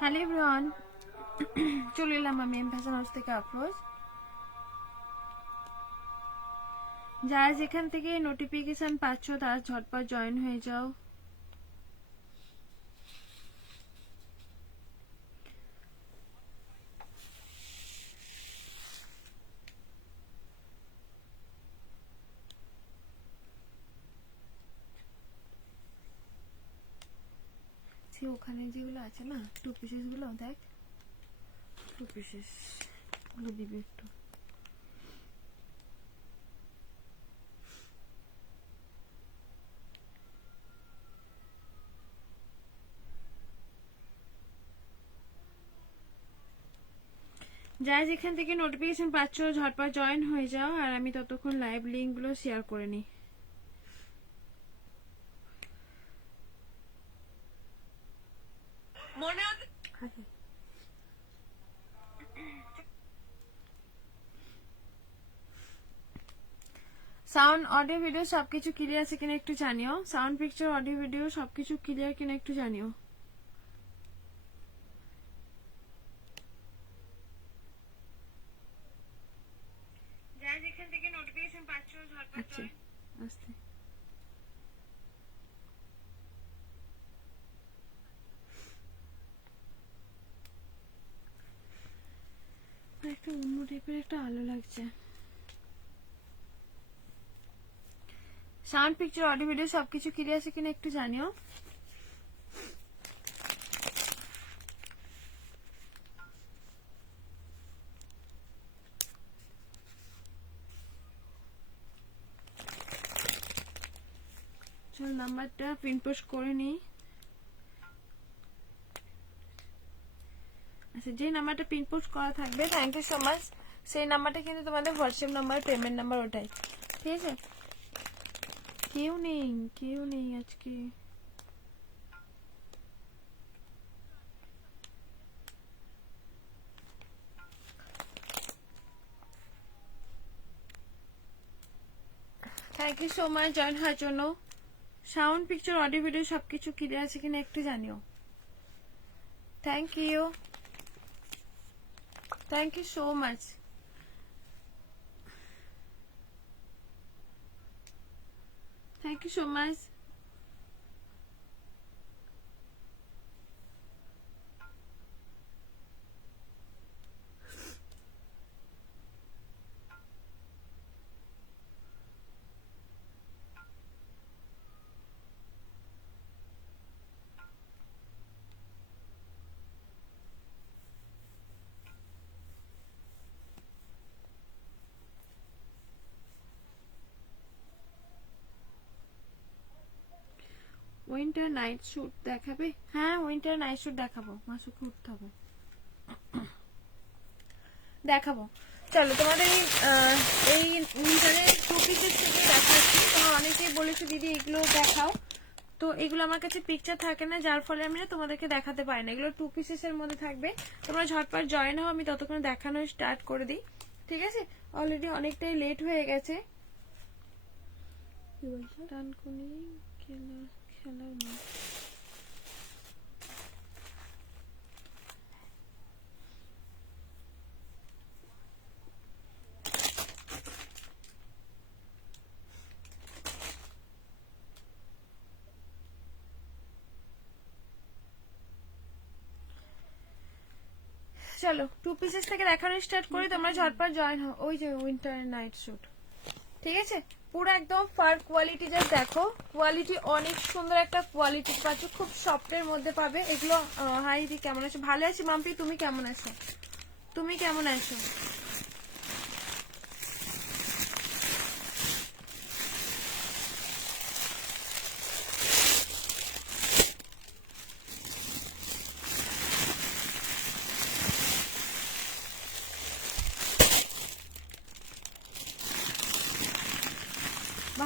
Hello everyone, চলে এলাম আমি ফ্যাশন হাউস থেকে আফরোজ। যারা যেখান থেকে নোটিফিকেশন পাচ্ছ তারা ঝটপট জয়েন হয়ে যাও। সে ওখানে যেগুলো আছে না, 2 পিসেস গুলো দেখ, 2 পিসেস গুলো দিবি একটু। যারা যেখান থেকে নোটিফিকেশন পাচ্ছ ঝটপট জয়েন হয়ে যাও, আর আমি ততক্ষণ লাইভ লিংক গুলো শেয়ার করে নিই। মনে সাউন্ড অডিও ভিডিও সবকিছু ক্লিয়ার আছে কিনা একটু জানিও। সাউন্ড পিকচার অডিও ভিডিও সবকিছু ক্লিয়ার কিনা একটু জানিও। যারা যেখান থেকে নোটিফিকেশন পাচ্ছ ঝটপট জয়েন। আস্তে একটা অন্য টাইপের একটা আলো লাগছে। সাউন্ড পিকচার অডিও ভিডিও সবকিছু ক্লিয়ার আছে কিনা একটু জানিও। চল নাম্বারটা প্রিন্ট পোস্ট করে নিই। আচ্ছা, যে নাম্বারটা প্রিন্ট পোস্ট করা থাকবে, থ্যাংক ইউ সো মাচ, সেই নাম্বারটা কিন্তু তোমাদের হোয়াটসঅ্যাপ নাম্বার, পেমেন্ট নাম্বার ওটাই, ঠিক আছে? কেউ নেই আজকে। থ্যাংক ইউ সো মাচ জয়েন হওয়ার জন্য। সাউন্ড পিকচার অডিও ভিডিও সবকিছু ক্লিয়ার আছে কিনা একটু জানিও। Thank you so much. Thank you so much. Winter night suit দেখাবে? হ্যাঁ, উইন্টার নাইট স্যুট দেখাবো, মাসুকে উঠতে হবে, দেখাবো। চলো তোমাদের এই উইন্টারের 2 পিসের থেকে দেখাচ্ছি। তোমরা অনেকেই বলেছো দিদি এগুলো দেখাও, তো এগুলো আমার কাছে পিকচার থাকে না, যার ফলে আমি না তোমাদেরকে দেখাতে পারি না। এগুলো 2 পিসের মধ্যে থাকবে, তোমরা ঝটপট জয়েন হও, আমি ততক্ষণ দেখানো স্টার্ট করে দিই, ঠিক আছে? অলরেডি অনেকটাই লেট হয়ে গেছে। কি বলছো? ডানকুনি খেলা খেলা না। চলো 2 পিসেস থেকে দেখানো স্টার্ট করি, তোমরা ঝটপট জয়েন হও। ওই যে উইন্টার নাইট স্যুট, ঠিক আছে? পুরো একদম ফার কোয়ালিটি, জাস্ট দেখো কোয়ালিটি, অনেক সুন্দর একটা কোয়ালিটি পাচ্ছ, খুব সফটের মধ্যে পাবে এগুলো। হাই দি, কেমন আছো? ভালো আছি মাম্পি, তুমি কেমন আছো? তুমি কেমন আছো?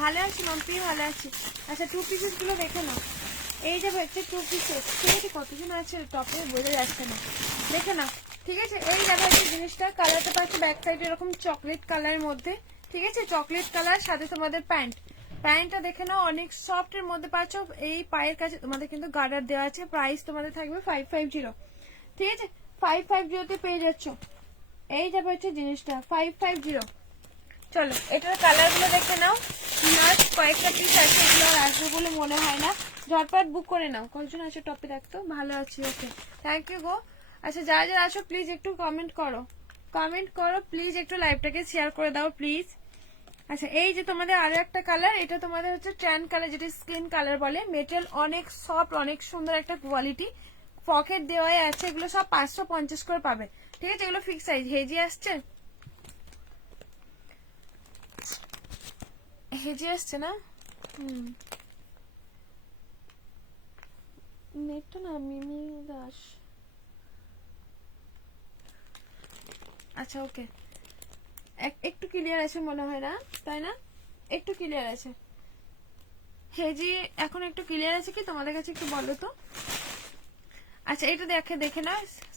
ভালো আছি মাম্পি, ভালো আছি। আচ্ছা, 2 পিসেস গুলো দেখে নাও। এই যে হচ্ছে 2 পিসেস, ঠিক আছে? কতজন আছে টপে বোঝা যাচ্ছে না, দেখে নাও, ঠিক আছে? এই দেখো এই জিনিসটা, কালারটা পাচ্ছি ব্যাক সাইডে এরকম চকলেট কালারের মধ্যে, ঠিক আছে? চকলেট কালার, সাথে তোমাদের প্যান্টটা দেখে নাও, অনেক সফট এর মধ্যে পাচ্ছ। এই পায়ের কাছে তোমাদের কিন্তু গার্ডার দেওয়া আছে। প্রাইস তোমাদের থাকবে 550, ঠিক আছে 550 পেয়ে যাচ্ছ। এই যাবে হচ্ছে জিনিসটা 550। চলো এটার কালার গুলো দেখে নাও, লাস্ট কয়েকটা পিস আছে, এগুলো আর আসবে বলে মনে হয় না, ঝটপট বুক করে নাও। কয়জন আছে টপে দেখতো? ভালো আছি, ওকে থ্যাংক ইউ গো। আচ্ছা যারা যারা আসো প্লিজ একটু কমেন্ট করো, কমেন্ট করো প্লিজ, একটু লাইভটাকে শেয়ার করে দাও প্লিজ। আচ্ছা এই যে তোমাদের আরো একটা কালার, এটা তোমাদের হচ্ছে ট্যান কালার, যেটা স্কিন কালার বলে। মেটেরিয়াল অনেক সফট, অনেক সুন্দর একটা কোয়ালিটি, পকেট দেওয়াই আছে। এগুলো সব 550 করে পাবে, ঠিক আছে? এগুলো ফিক্স সাইজ। হেজি আসছে, হেজি আসছে না? নেটটা না মিমি দাস। আচ্ছা ওকে, একটু ক্লিয়ার আছে মনে হয় না, তাই না? একটু ক্লিয়ার আছে হেজি, এখন একটু ক্লিয়ার আছে কি তোমাদের কাছে, একটু বলো তো। আচ্ছা এটা দেখে না,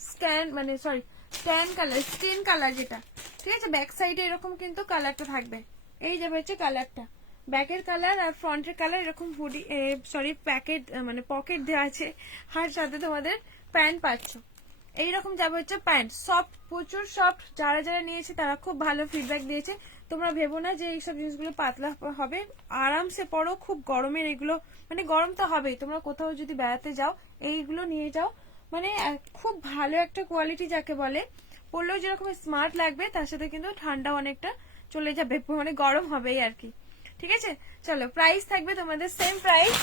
স্ক্যান মানে সরি স্ট্যান কালার, স্কিন কালার যেটা, ঠিক আছে? ব্যাক সাইডে এরকম কিন্তু কালারটা থাকবে, এই যাবে হচ্ছে কালারটা, ব্যাকের কালার আর ফ্রন্টের কালার এরকম হুডি সরি প্যাকেট মানে পকেট দেওয়া আছে, আর সাথে তোমাদের প্যান্ট পাচ্ছ। এইরকম যাবে হচ্ছে প্যান্ট, সফট, প্রচুর সফট। যারা যারা নিয়েছে তারা খুব ভালো ফিডব্যাক দিয়েছে। তোমরা ভেবো না যে এইসব জিনিসগুলো পাতলা হবে, আরামসে পরো। খুব গরমের এগুলো, মানে গরম তো হবেই, তোমরা কোথাও যদি বেড়াতে যাও এইগুলো নিয়ে যাও, মানে খুব ভালো একটা কোয়ালিটি যাকে বলে। পরলেও যেরকম স্মার্ট লাগবে, তার সাথে কিন্তু ঠান্ডা অনেকটা চলে যাবে, মানে গরম হবেই আর কি, ঠিক আছে? চলো প্রাইস থাকবে তোমাদের সেম প্রাইস।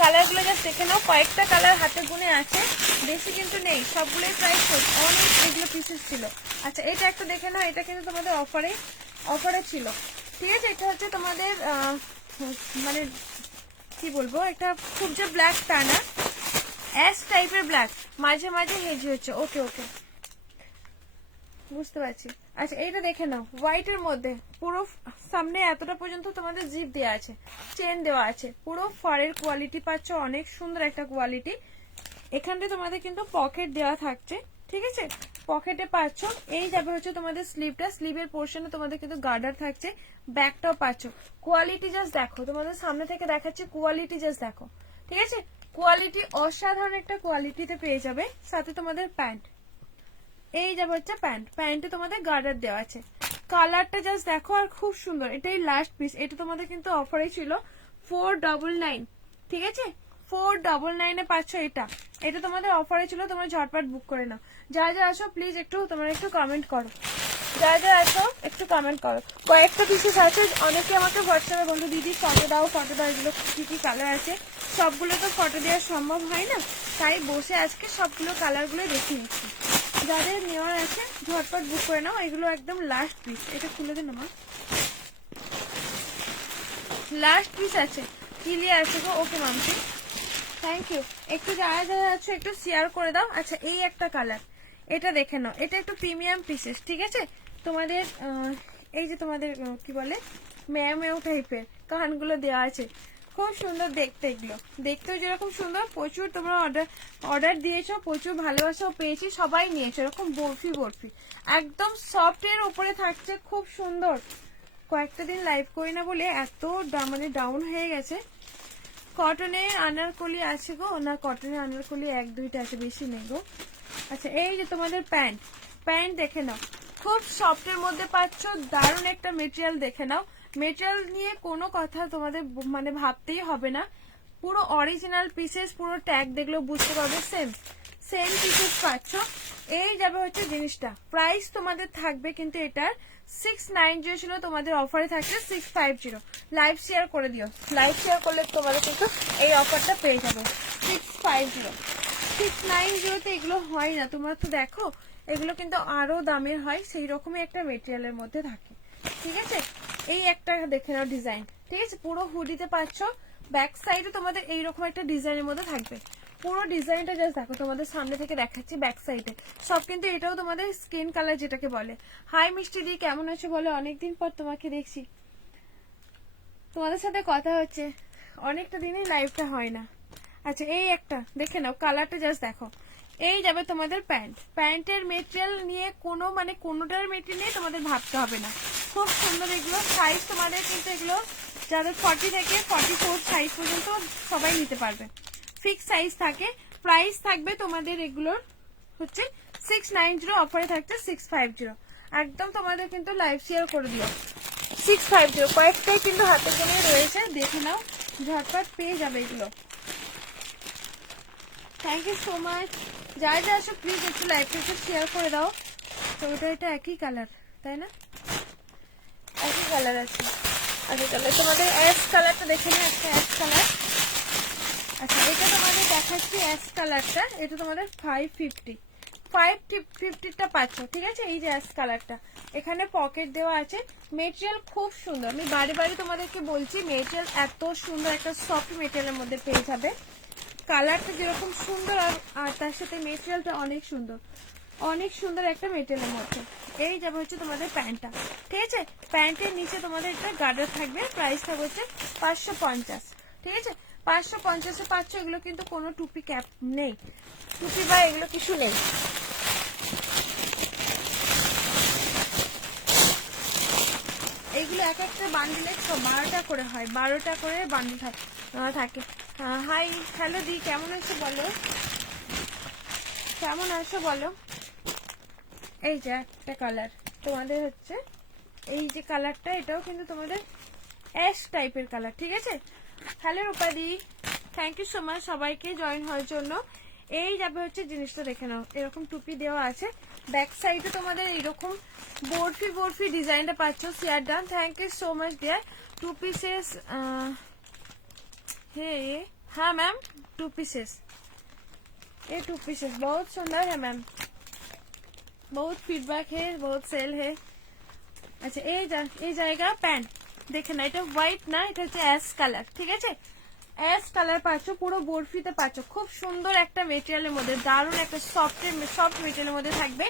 কালার গুলো জাস্ট দেখে নাও, কয়েকটা কালার হাতে গুনে আছে, বেশি কিন্তু নেই, সবগুলোই প্রাইস অনেক, এগুলো পিসেস ছিল। আচ্ছা এটা একটা দেখে নাও, এটা কিন্তু তোমাদের অফারে ছিল, ঠিক আছে? এটা হচ্ছে তোমাদের মানে কি বলবো, একটা খুব যে ব্ল্যাক তা না, অ্যাশ টাইপের ব্ল্যাক, মাঝে মাঝে হেজি হচ্ছে। ওকে ওকে বুঝতে পারছি। আচ্ছা এইটা দেখে নাও, হোয়াইট এর মধ্যে পুরো সামনে এতটা পর্যন্ত তোমাদের জিপ দেওয়া আছে, চেন দেওয়া আছে, পুরো ফারের কোয়ালিটি পাচ্ছ, অনেক সুন্দর একটা কোয়ালিটি। এখানটা তোমাদের কিন্তু পকেট দেওয়া থাকছে, ঠিক আছে? পকেটে পাচ্ছ। এই যাবে হচ্ছে তোমাদের স্লিভটা, স্লিভের পোর্শনে তোমাদের কিন্তু গার্ডার থাকছে, ব্যাকটাও পাচ্ছ। কোয়ালিটি জাস্ট দেখো, তোমাদের সামনে থেকে দেখাচ্ছি, কোয়ালিটি জাস্ট দেখো, ঠিক আছে? কোয়ালিটি অসাধারণ একটা কোয়ালিটিতে পেয়ে যাবে। সাথে তোমাদের প্যান্ট, এই যাবে হচ্ছে প্যান্ট, প্যান্টে তোমাদের গার্ডার দেওয়া আছে। কালারটা জাস্ট দেখো, আর খুব সুন্দর। এটাই লাস্ট পিস, এটা তোমাদের কিন্তু অফারে ছিল 499, ঠিক আছে? 499 পাচ্ছ এটা, এটা তোমাদের অফারে ছিল, তোমরা ঝটপট বুক করে নাও। যারা যারা আসো প্লিজ একটু তোমরা একটু কমেন্ট করো, যারা যারা আসো একটু কমেন্ট করো। কয়েকটা পিসেস আছে, অনেকে আমাকে হোয়াটসঅ্যাপে বলতো দিদি ফটো দাও, এগুলো কি কি কালার আছে। সবগুলো তো ফটো দেওয়া সম্ভব হয় না, তাই বসে আজকে সবগুলো কালারগুলো দেখে নিচ্ছি। যাদের নেওয়ার আছে ঝটপট বুক করে নাও, এগুলো একদম লাস্ট পিস। এটা খুলে দিন আমার, লাস্ট পিস আছে, ক্লিয়ার আছে গো। ওকে মামসি থ্যাংক ইউ। একটু যারা যারা আছে একটু শেয়ার করে দাও। আচ্ছা এই একটা কালার, এটা দেখে নাও, এটা একটু প্রিমিয়াম পিসেস, ঠিক আছে? তোমাদের এই যে তোমাদের কি বলে ম্যাও টাইপের কানগুলো দেওয়া আছে, খুব সুন্দর দেখতে। এগুলো দেখতেও যেরকম সুন্দর, প্রচুর তোমরা অর্ডার দিয়েছো, প্রচুর ভালোবাসাও পেয়েছি, সবাই নিয়েছো। এরকম বরফি একদম সফট এর উপরে থাকছে, খুব সুন্দর। কয়েকটা দিন লাইভ করি না বলে এত মানে ডাউন হয়ে গেছে। কটনের আনারকলি আছে গো, না কটনের আনারকলি এক দুইটা আছে, বেশি নেই গো। আচ্ছা এই যে তোমাদের প্যান্ট, প্যান্ট দেখে নাও, খুব সফটের মধ্যে পাচ্ছ, দারুণ একটা মেটেরিয়াল। দেখে নাও, মেটেরিয়াল নিয়ে কোনো কথা তোমাদের মানে ভাবতেই হবে না, পুরো অরিজিনাল পিসেস, পুরো ট্যাগ দেখলেও বুঝতে পারবে সেম পিসেস পাচ্ছ। এই যাবে হচ্ছে জিনিসটা, প্রাইস তোমাদের থাকবে কিন্তু এটার 690 ছিল, তোমাদের অফারে থাকছে 650। লাইভ শেয়ার করে দিও, লাইভ শেয়ার করলে তোমাদের কিন্তু এই অফারটা পেয়ে যাবে 650। 690 এগুলো হয় না, তোমরা তো দেখো এগুলো কিন্তু আরো দামের হয়, সেই রকমই একটা মেটেরিয়ালের মধ্যে থাকে, ঠিক আছে? এই একটা দেখে নাও ডিজাইন, ঠিক আছে? পুরো হুডিতে পাচ্ছ, ব্যাক সাইডে তোমাদের এইরকম একটা ডিজাইনের মধ্যে থাকবে। পুরো ডিজাইনটা জাস্ট দেখো, তোমাদের সামনে থেকে দেখাচ্ছি ব্যাক সাইডে সব কিন্তু। এটাও তোমাদের স্কিন কালার যেটাকে বলে। হাই মিষ্টি দি, কেমন আছো বলো? অনেকদিন পর তোমাকে দেখছি, তোমাদের সাথে কথা হচ্ছে, অনেকটা দিনই লাইভটা হয় না। আচ্ছা এই একটা দেখে নাও, কালারটা জাস্ট দেখো। এই যাবে তোমাদের প্যান্ট, প্যান্টের মেটেরিয়াল নিয়ে কোনো মানে কোনোটার মেটেরিয়াল নিয়ে তোমাদের ভাবতে হবে না, খুব সুন্দর। এগুলো সাইজ তোমাদের কিন্তু এগুলো যাদের 40 থেকে 44 সাইজ পর্যন্ত সবাই নিতে পারবে, ফিক্স সাইজ থাকে। প্রাইস থাকবে তোমাদের এগুলোর হচ্ছে 690, অফারে থাকছে 650। একদম তোমাদের কিন্তু লাইভ শেয়ার করে দিও 650। কয়েকটাই কিন্তু হাতে গোলে রয়েছে, দেখে নাও, ঝটপট পেয়ে যাবে এগুলো। Thank you so much. যাই যা আসো প্লিজ একটু লাইভটা একটু শেয়ার করে দাও। তো এটা একই কালার তাই না? একই কালার আছে। আচ্ছা তাহলে তোমাদের অ্যাশ কালারটা দেখে নিই, একটা অ্যাশ কালার। আচ্ছা এটা তোমাদের দেখাচ্ছি অ্যাশ কালারটা, এটা তোমাদের 550টা পাচ্ছ, ঠিক আছে? এই যে অ্যাশ কালারটা, এখানে পকেট দেওয়া আছে, মেটেরিয়াল খুব সুন্দর। আমি বারে বারে তোমাদেরকে বলছি মেটেরিয়াল এত সুন্দর, একটা সফট মেটেরিয়ালের মধ্যে পেয়ে যাবে। কালারটা যেরকম সুন্দর আর তার সাথে মেটেরিয়ালটা অনেক সুন্দর, অনেক সুন্দর একটা মেটেরিয়ালের মধ্যে। এই যাবে হচ্ছে তোমাদের প্যান্টটা, ঠিক আছে? প্যান্টের নিচে তোমাদের একটা গার্ডার থাকবে, প্রাইস থাকবে হচ্ছে 550, ঠিক আছে? 550-এ পাচ্ছ। এগুলো কিন্তু কোনো টুপি ক্যাপ নেই, টুপি বা এগুলো কিছু নেই। এইগুলো এক একটা বান্ডিলে 12টা করে হয়, 12টা করে বান্ডিল থাকে। হাই হ্যালো দি, কেমন আছো বলো, কেমন আছো বলো। এই যে একটা কালার তোমাদের হচ্ছে, এই যে কালারটা, এটাও কিন্তু তোমাদের অ্যাশ টাইপের কালার, ঠিক আছে? হ্যালো রূপাদি, থ্যাংক ইউ সো মাচ সবাইকে জয়েন হওয়ার জন্য। এই যাবে হচ্ছে জিনিসটা, দেখে নাও, এরকম টুপি দেওয়া আছে, ব্যাক সাইডে তোমাদের এরকম বরফি ডিজাইনটা পাচ্ছ, share done. Thank you so much dear. 2 pieces, हे हाँ मैम 2 पीसेस, ये 2 पीसेस बहुत सुंदर है मैम, बहुत फीडबैक है, बहुत सेल है। আচ্ছা এই জায়গা প্যান্ট দেখে না, এটা হোয়াইট না, এটা হচ্ছে অ্যাশ কালার, ঠিক আছে? অ্যাশ কালার পাচ্ছ, পুরো বরফিতে পাচ্ছ, খুব সুন্দর একটা মেটেরিয়ালের মধ্যে, দারুণ একটা সফট মেটেরিয়ালের মধ্যে থাকবে,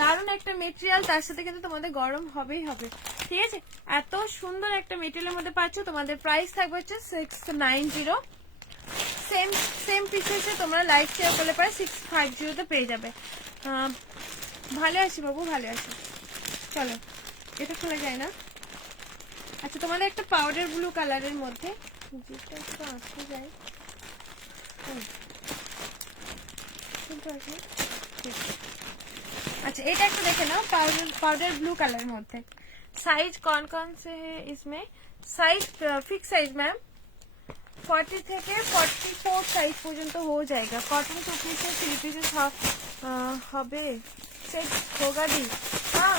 দারুণ একটা মেটেরিয়াল। তার সাথে কিন্তু তোমাদের গরম হবেই হবে, ঠিক আছে? এত সুন্দর একটা মেটেরিয়ালের মধ্যে পাচ্ছ। তোমাদের প্রাইস থাকবে হচ্ছে 690। সেম পিসেসে তোমরা লাইভ শেয়ার করলে পারে 650-তে পেয়ে যাবে। ভালো আছি বাবু, ভালো আছি। চলো এটা খোলা যায় না। আচ্ছা তোমাদের একটা পাউডার ব্লু কালারের মধ্যে, যেটা একটু আসতে যায়, अच्छा এটা একটু দেখে নাও, पाउडर ब्लू कलर মধ্যে। साइज कौन कौन से है इसमें? साइज फिक्स साइज मैम 40 থেকে 44 সাইজ পর্যন্ত হয়ে যায়গা। কটন টু পিসে 3 পিসেস হবে, सेट होगा भी। हाँ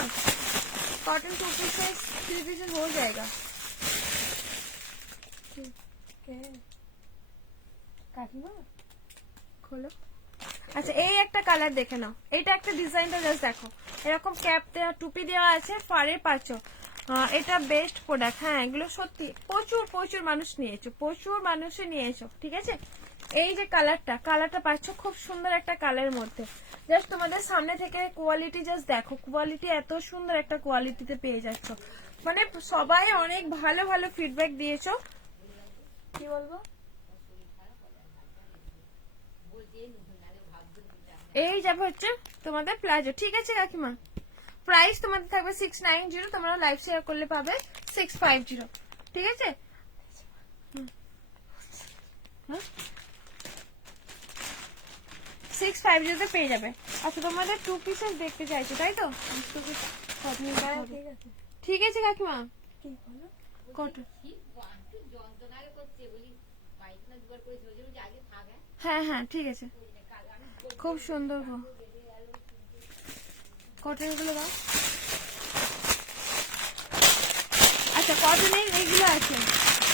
कॉटन 2 पीसेस 3 पीसेस हो जाएगा। কাকিমা খোলো। আচ্ছা এই একটা কালার দেখে নাও, এইটা একটা ডিজাইনটা জাস্ট দেখো, এরকম ক্যাপ দেওয়া টুপি দেওয়া আছে, ফারে পাচ্ছ। এটা বেস্ট প্রোডাক্ট, হ্যাঁ এগুলো সত্যি প্রচুর মানুষ নিয়েছো, প্রচুর মানুষে নিয়েছো, ঠিক আছে? এই যে কালারটা পাচ্ছ, খুব সুন্দর একটা কালারের মধ্যে। জাস্ট তোমাদের সামনে থেকে কোয়ালিটি জাস্ট দেখো, কোয়ালিটি এত সুন্দর একটা কোয়ালিটিতে পেয়ে যাচ্ছ, মানে সবাই অনেক ভালো ভালো ফিডব্যাক দিয়েছো। কি বলবো, এই যাবে হচ্ছে তোমাদের প্লাজো, ঠিক আছে কাকিমা? প্রাইস তোমাদের থাকবে 690, তোমরা লাইভ শেয়ার করলে পাবে 650, ঠিক আছে? 650-তে পেয়ে যাবে। আচ্ছা তোমাদের 2 পিসেস দেখতে চাইছো তাই তো? ঠিক আছে কাকিমা, হ্যাঁ হ্যাঁ ঠিক আছে, খুব সুন্দর গো কটন গুলো দাও। আচ্ছা কটনের এইগুলো আছে,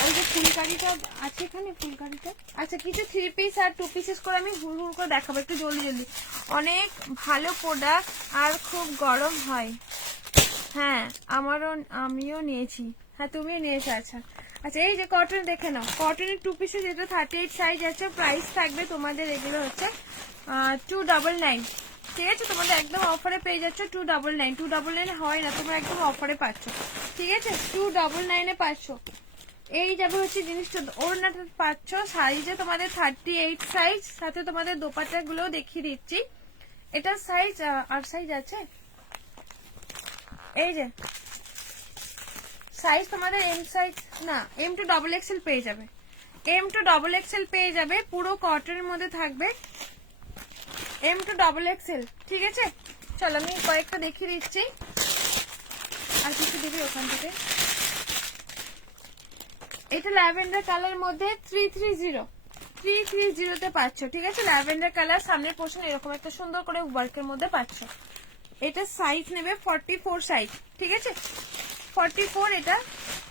ওই যে ফুলকারিটা আছে এখানে, ফুলকারিটা। আচ্ছা কিছু 3 পিস আর 2 পিসেস করে আমি হুড় করে দেখাবো একটু জলদি। অনেক ভালো প্রোডাক্ট আর খুব গরম হয়। হ্যাঁ আমিও নিয়েছি, হ্যাঁ তুমিও নিয়েছো। আচ্ছা আচ্ছা এই যে কটন দেখে নাও, কটনের 2 পিসেস, এটা 38 সাইজ আছে। প্রাইস থাকবে তোমাদের এগুলো হচ্ছে 299, ঠিক আছে? তোমাদের একদম অফারে পেয়ে যাচ্ছ 299। 299 হয় না, তোমরা একদম অফারে পাচ্ছ, ঠিক আছে? 299-এ পাচ্ছ। এই যাবে হচ্ছে জিনিসটা, ওড়নাটা পাচ্ছ সাইজে তোমাদের 38 সাইজ, সাথে তোমাদের দোপাট্টা গুলো দেখিয়ে দিচ্ছি। এটা সাইজ আর সাইজ আছে, এই যে সাইজ তোমাদের এম সাইজ না, M2 XXL পেয়ে যাবে, M2 XXL পেয়ে যাবে। পুরো কটনের মধ্যে থাকবে, M2 XXL, ঠিক আছে। চলো আমি কয়েকটা দেখিয়ে দিচ্ছি, আর কিছু দিবি ওখান থেকে। এটা ল্যাভেন্ডার কালার মধ্যে 330 তে পাচ্ছ, ঠিক আছে। ল্যাভেন্ডার কালার, সামনের পোর্শন এরকম একটা সুন্দর করে ওয়ার্কের মধ্যে পাচ্ছ। এটা সাইজ নেবে 44 সাইজ, ঠিক আছে। 44, এটা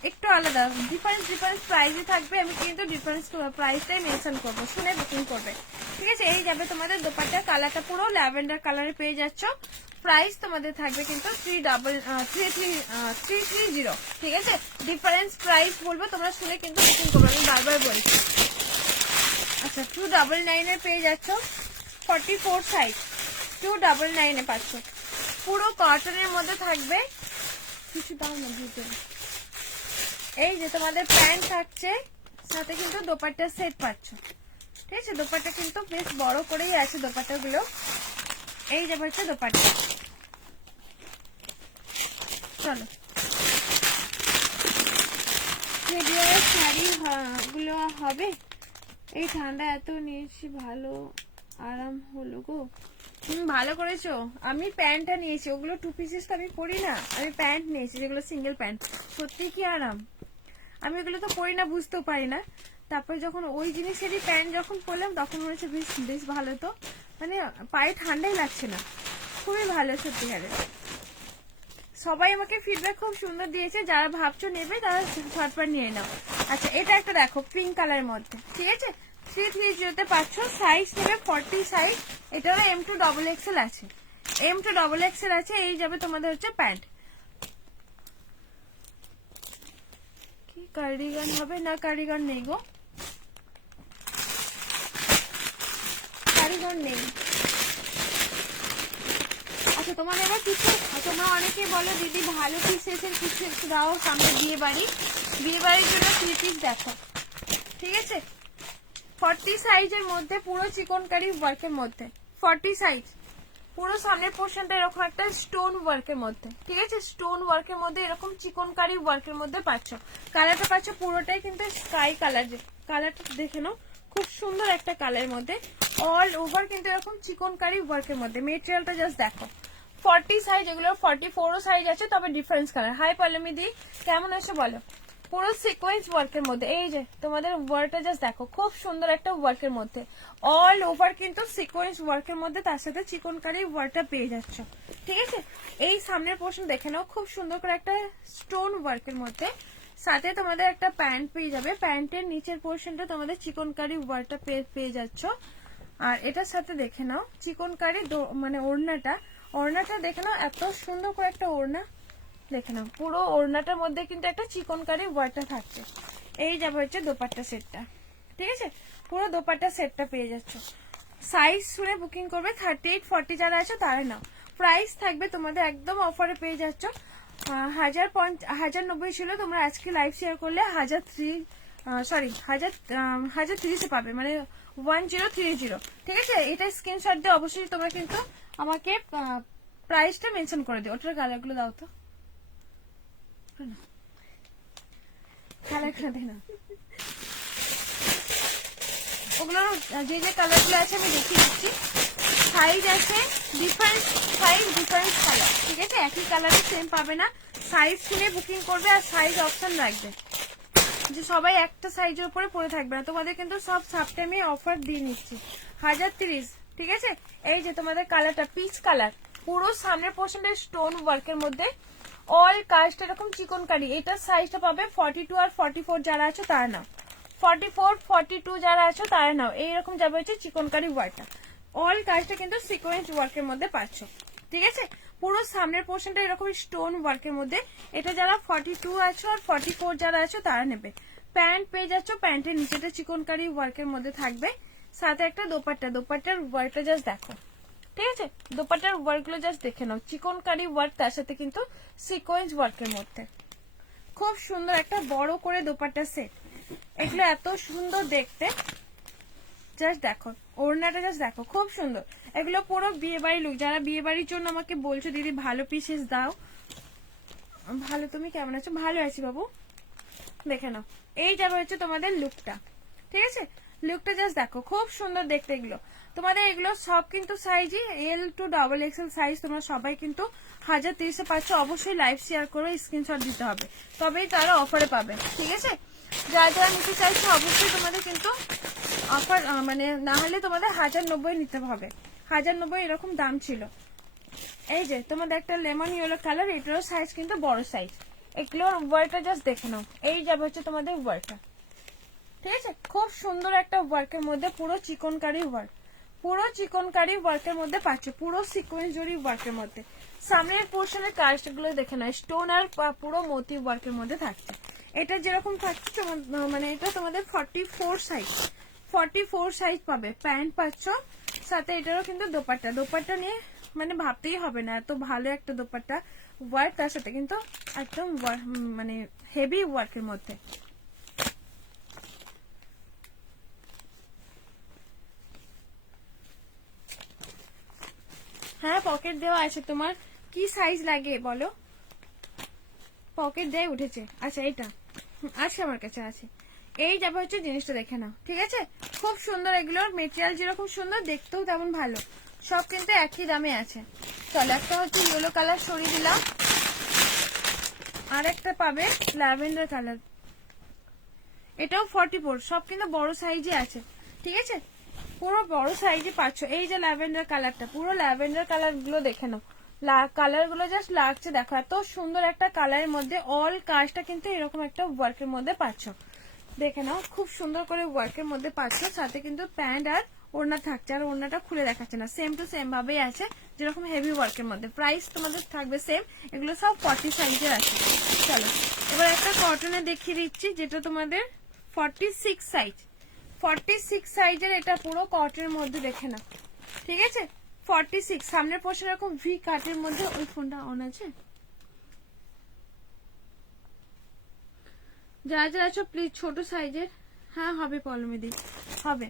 একটু আলাদা, ডিফারেন্স প্রাইসই থাকবে। আমি কিন্তু ডিফারেন্স প্রাইসটাই মেনশন করবো, শুনে বুকিং করবে, ঠিক আছে। এই যাবে তোমাদের দোপাট্টার কালারটা পুরো ল্যাভেন্ডার কালারে পেয়ে যাচ্ছ। প্রাইস তোমাদের থাকবে কিন্তু 330, ঠিক আছে। ডিফারেন্স প্রাইস বলবো, তোমরা শুনে কিন্তু বুকিং করবে, আমি বারবার বলছি। আচ্ছা 299 পেয়ে যাচ্ছ, 44 সাইজ 299 পাচ্ছ। পুরো কটনের মধ্যে থাকবে, কিছু দাও না দিতে। এই যে তোমাদের প্যান্ট থাকছে, সাথে কিন্তু দোপাট্টা সেট পাচ্ছ, ঠিক আছে। দোপাট্টা কিন্তু বেশ বড় করেই আছে দোপাট্টা গুলো। এই যে হচ্ছে দোপাট্টা। চলো শাড়ি গুলো হবে। এই ঠান্ডা এত নিয়েছি, ভালো আরাম হলো গো। ভালো করেছো। আমি প্যান্টটা নিয়েছি, ওগুলো 2 পিসেস তো আমি পরি না, আমি প্যান্ট নিয়েছি যেগুলো সিঙ্গেল প্যান্ট। সত্যি কি আরাম, আমি ওগুলো তো পরি না, বুঝতেও পারি না। তারপরে যখন ওই জিনিসেরই প্যান্ট যখন পরলাম তখন মনে হচ্ছে বেশ ভালো, তো মানে পায়ে ঠান্ডাই লাগছে না, খুবই ভালো সত্যিকারে। সবাই আমাকে ফিডব্যাক খুব সুন্দর দিয়েছে, যারা ভাবছো নেবে তারা ঝটপট নিয়ে নাও। আচ্ছা এটা একটা দেখো পিঙ্ক কালারের মধ্যে, ঠিক আছে। 330 পাচ্ছ, সাইজ নেবে 40 সাইজ। এটা হলো M2 আছে, M2 আছে। এই যাবে তোমাদের হচ্ছে প্যান্ট। কি কার্ডিগান হবে না? কার্ডিগান নেই গো, কার্ডিগান নেই। আচ্ছা তোমার এবার কিছু, তোমরা অনেকেই বলো দিদি ভালো পিস এসেছে, কিছু একটু দাও সামনে বিয়ে বাড়ির জন্য 3 পিস দেখো, ঠিক আছে। 40 সাইজের মধ্যে পুরো চিকনকারি ওয়ার্কের মধ্যে, 40 সাইজ পুরো সামনের পোর্শনটা এরকম একটা স্টোন ওয়ার্কের মধ্যে, ঠিক আছে। স্টোন ওয়ার্কের মধ্যে এরকম চিকনকারি ওয়ার্কের মধ্যে পাচ্ছ। কালারটা পাচ্ছ পুরোটাই কিন্তু স্কাই কালার, কালারটা দেখে নাও, খুব সুন্দর একটা কালারের মধ্যে। অল ওভার কিন্তু এরকম চিকনকারি ওয়ার্কের মধ্যে। মেটেরিয়ালটা জাস্ট দেখো, 40 সাইজ, এগুলো 44 সাইজ আছে, তবে ডিফারেন্স কালার। হাই পল্লমী দি, কেমন আছো বলো। পুরো সিকোয়েন্স ওয়ার্কের মধ্যে, এই যে তোমাদের ওয়ার্কটা জাস্ট দেখো, খুব সুন্দর একটা ওয়ার্কের মধ্যে। অল ওভার কিন্তু সিকোয়েন্স ওয়ার্কের মধ্যে, তার সাথে চিকনকারি ওয়ার্কটা পেয়ে যাচ্ছ, ঠিক আছে। এই সামনের পোর্শন দেখে নাও, খুব সুন্দর করে একটা স্টোন ওয়ার্কের মধ্যে, সাথে তোমাদের একটা প্যান্ট পেয়ে যাবে। প্যান্টের নিচের পোর্শনটা তোমাদের চিকনকারি ওয়ার্কটা পেয়ে যাচ্ছ। আর এটার সাথে দেখে নাও চিকনকারি মানে ওড়নাটা দেখে নাও, এত সুন্দর করে একটা ওড়না দেখে নাও। পুরো ওড়নাটার মধ্যে কিন্তু একটা চিকনকারি ওয়ার্কটা থাকছে। এই যাবে হচ্ছে দোপাট্টা সেটটা, ঠিক আছে। পুরো দোপাট্টা সেটটা পেয়ে যাচ্ছ। সাইজ শুনে বুকিং করবে, 38, 40 যারা আছে তারা নাও। প্রাইস থাকবে তোমাদের একদম অফারে পেয়ে যাচ্ছ। 1090 ছিল, তোমরা আজকে লাইভ শেয়ার করলে 1030 পাবে, মানে 1030, ঠিক আছে। এটা স্ক্রিনশট দিয়ে অবশ্যই তোমরা কিন্তু আমাকে প্রাইসটা মেনশন করে দিও। ওটার কালারগুলো দাও তো, ওগুলোর যে কালারগুলো আছে আমি দেখিয়ে দিচ্ছি। সাইজ আছে ডিফারেন্স সাইজ, ডিফারেন্স কালার, ঠিক আছে। একই কালারে সেম পাবে না। সাইজ কিনে বুকিং করবে, আর সাইজ অপশন রাখবে, যে সবাই একটা সাইজের উপরে পরে থাকবে না। তোমাদের কিন্তু সব সাবটাইমে অফার দিয়ে নিচ্ছি, 1030, ঠিক আছে। এই যে তোমাদের কালারটা পিচ কালার, পুরো সামনের পোর্শনটা স্টোন ওয়ার্কের মধ্যে, অল কাজটা এরকম চিকনকারি। এটার সাইজটা পাবে 42 আর 44 যারা আছো তারা নাও, 44, 42 যারা আছো তারা নাও। এইরকম যাবে হচ্ছে চিকনকারি ওয়ার্কটা। অল কাজটা কিন্তু সিকোয়েন্স ওয়ার্কের মধ্যে পাচ্ছ, ঠিক আছে। পুরো সামনের পোর্শনটা এরকম স্টোন ওয়ার্কের মধ্যে। এটা যারা 42 আছো আর 44 যারা আছো তারা নেবে। প্যান্ট পেয়ে যাচ্ছ, প্যান্টের নিচেটা চিকনকারি ওয়ার্কের মধ্যে থাকবে, সাথে একটা দোপাট্টার ওয়ার্কটা জাস্ট দেখো, ঠিক আছে। দোপাট্টার ওয়ার্ক গুলো জাস্ট দেখে নাও, চিকনকারি ওয়ার্ক, তার সাথে কিন্তু সিকোয়েন্স ওয়ার্কের মধ্যে খুব সুন্দর একটা বড় করে দোপাট্টা সেট। এগুলো এত সুন্দর দেখতে, জাস্ট দেখো ওড়নাটা জাস্ট দেখো, খুব সুন্দর। এগুলো পুরো বিয়ে বাড়ি লুক। যারা বিয়ে বাড়ির জন্য আমাকে বলছো দিদি ভালো পিসেস দাও, ভালো, তুমি কেমন আছো? ভালো আছি বাবু, দেখে নাও। এই যাবে হচ্ছে তোমাদের লুকটা, ঠিক আছে। লুকটা জাস্ট দেখো, খুব সুন্দর দেখতে এগুলো। তোমাদের এগুলো সব কিন্তু সাইজই L two double XL size, তোমরা সবাই কিন্তু 1030 পাচ্ছ। অবশ্যই লাইভ শেয়ার করে স্ক্রিনশট দিতে হবে, তবেই তারা অফারে পাবে, ঠিক আছে? যারা যারা নিতে চাইছো অবশ্যই তোমাদের কিন্তু অফার, মানে না হলে তোমাদের 1090 নিতে হবে। 1090 এরকম দাম ছিল। এই যে তোমাদের একটা লেমন ইয়েলো কালার, এটারও সাইজ কিন্তু বড় সাইজ। এগুলোর ওয়ার্কটা জাস্ট দেখে নাও। এই যাবে হচ্ছে তোমাদের ওয়ার্কটা, ঠিক আছে? খুব সুন্দর একটা ওয়ার্কের মধ্যে, পুরো চিকনকারি ওয়ার্ক, পুরো চিকনকারি ওয়ার্কের মধ্যে পাচ্ছে, পুরো সিকোয়েন্স জরি ওয়ার্কের মধ্যে। সামনের পোর্শনের কাজগুলো দেখে নাও, স্টোন আর পুরো মোতি ওয়ার্কের মধ্যে থাকছে। এটা যেরকম থাকছে মানে এটা তোমাদের 44 সাইজ, 44 সাইজ পাবে। প্যান্ট পাচ্ছ, সাথে এটারও কিন্তু দোপাট্টা নিয়ে মানে ভাবতেই হবে না, এত ভালো একটা দোপাট্টা ওয়ার্ক, তার সাথে কিন্তু একদম মানে হেভি ওয়ার্কের মধ্যে। হ্যাঁ পকেট দেওয়া আছে। তোমার কি সাইজ লাগে বলো? পকেট দেয় উঠেছে, আচ্ছা এটা আছে আমার কাছে আছে। এই যাবে হচ্ছে জিনিসটা দেখে নাও, ঠিক আছে? খুব সুন্দর, এগুলোর মেটেরিয়াল যেরকম সুন্দর দেখতেও তেমন ভালো, সব কিন্তু একই দামে আছে। চলো একটা হচ্ছে ইয়েলো কালার সরিয়ে দিলাম, আর একটা পাবে ল্যাভেন্ডার কালার, এটাও 44, সব কিন্তু বড় সাইজে আছে, ঠিক আছে? পুরো বড় সাইজে পাচ্ছ। এই যে ল্যাভেন্ডার কালারটা, পুরো ল্যাভেন্ডার কালার গুলো দেখে নাও, কালার গুলো জাস্ট লাগছে দেখো, এত সুন্দর একটা কালারের মধ্যে অল কাজটা কিন্তু এরকম একটা ওয়ার্কের মধ্যে পাচ্ছ, দেখে নাও খুব সুন্দর করে ওয়ার্কের মধ্যে পাচ্ছ। সাথে কিন্তু প্যান্ট আর ওড়না থাকছে, আর ওড়নাটা খুলে দেখাচ্ছে না, সেম টু সেম ভাবেই আছে যেরকম হেভি ওয়ার্কের মধ্যে। প্রাইস তোমাদের থাকবে সেম, এগুলো সব 40 সাইজের আছে। চলো এবার একটা কটনে দেখিয়ে দিচ্ছি, যেটা তোমাদের 46 সাইজ, 46 সাইজের, এটা পুরো কটনের মধ্যে দেখে না, ঠিক আছে? 46 সামনের পোর্শন এরকম ভি কাটের মধ্যে। ওই ফোনটা অন আছে? যারা যারা আছো প্লিজ ছোট সাইজের, হ্যাঁ হবে পলমেদি হবে।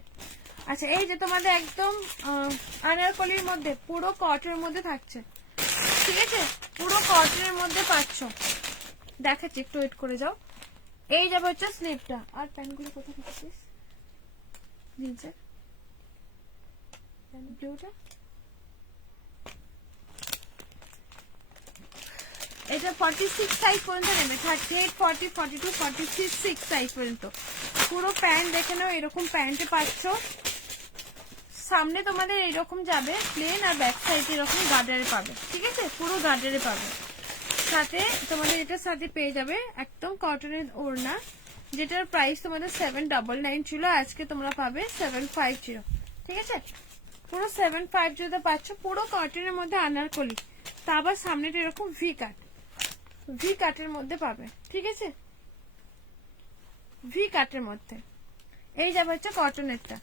আচ্ছা এই যে তোমাদের একদম আনারকলির মধ্যে পুরো কটনের মধ্যে থাকছে, ঠিক আছে? পুরো কটনের মধ্যে পাচ্ছ, দেখাচ্ছি একটু ওয়েট করে যাও। এই যাবে হচ্ছে স্লিপটা, আর প্যান্টগুলো কোথায় থাকছিস নিচে ব্লুটা। এটা 46 সাইজ পর্যন্ত নেবে, 38, 40, 42, 46 সাইজ পর্যন্ত। পুরো প্যান্ট দেখে নাও, এরকম প্যান্টে পাচ্ছ। সামনে তোমাদের এরকম যাবে প্লেন, আর ব্যাক সাইডে এরকম গার্ডারে পাবে, ঠিক আছে? পুরো গার্ডারে পাবে। সাথে তোমাদের এটার সাথে পেয়ে যাবে একদম কটনের ওড়না, যেটার প্রাইস তোমাদের 799 ছিল, আজকে তোমরা পাবে 750, ঠিক আছে? পুরো 750 পাচ্ছ, পুরো কটনের মধ্যে আনারকলি, তা আবার সামনেটা এরকম ভি কাট, ভি কাটের মধ্যে পাবে, ঠিক আছে? ভি কাটের মধ্যে। এই যাবে হচ্ছে কটনেরটা।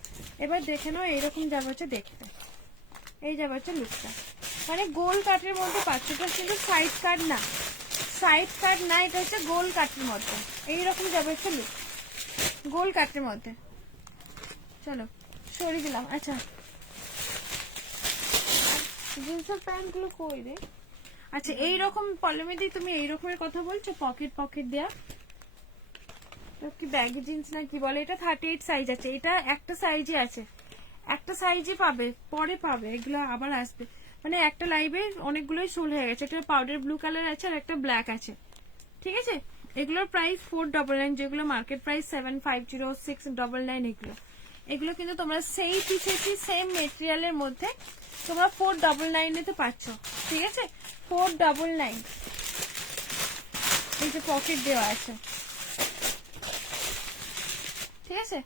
এবার দেখে নাও এইরকম যাবে হচ্ছে দেখতে, এই যাবে হচ্ছে লুকটা, মানে গোল কাটের মধ্যে পাচ্ছ। এটা কিন্তু সাইড কাট না, সাইড কাট না, এটা হচ্ছে গোল কাটের মধ্যে, এইরকম যাবে হচ্ছে লুক, গোল কাটের মধ্যে। চলো সরিয়ে দিলাম। আচ্ছা জিন্সের প্যান্ট গুলো কই রে? আচ্ছা এইরকম পলিমেদি তুমি এইরকমের কথা বলছো, পকেট পকেট দেয়া, কি ব্যাগি জিন্স না কি বলে, এটা 38 সাইজ আছে, এটা একটা সাইজই আছে, একটা সাইজই পাবে, পরে পাবে, এগুলো আবার আসবে, মানে একটা লাইভে অনেকগুলোই সোল হয়ে গেছে। এটা পাউডার ব্লু কালার আছে আর একটা ব্ল্যাক আছে, ঠিক আছে? এগুলোর প্রাইস 499, যেগুলো মার্কেট প্রাইস 750, 699, এগুলো এগুলো কিন্তু তোমরা সেই পিসেসই সেম মেটেরিয়ালের মধ্যে তোমরা 499 তে পাচ্ছ, ঠিক আছে? 499। এই যে পকেট দেওয়া আছে, ঠিক আছে?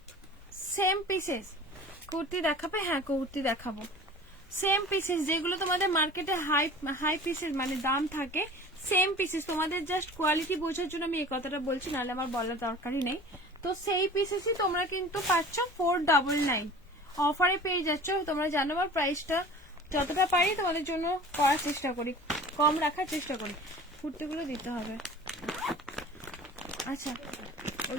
Same pieces. কুর্তি দেখাবে? হ্যাঁ কুর্তি দেখাবো। সেম পিসেস যেগুলো তোমাদের মার্কেটে হাই পিসেস মানে দাম থাকে, সেম পিসেস। তোমাদের জাস্ট কোয়ালিটি বোঝার জন্য আমি এই কথাটা বলছি, নাহলে আমার বলার দরকারই নেই। তো সেই পিসেসই তোমরা কিন্তু পাচ্ছ 499, অফারে পেয়ে যাচ্ছ। তোমরা জানো আমার প্রাইসটা যতটা পারি তোমাদের জন্য করার চেষ্টা করি, কম রাখার চেষ্টা করি। কুর্তিগুলো দিতে হবে। আচ্ছা ওই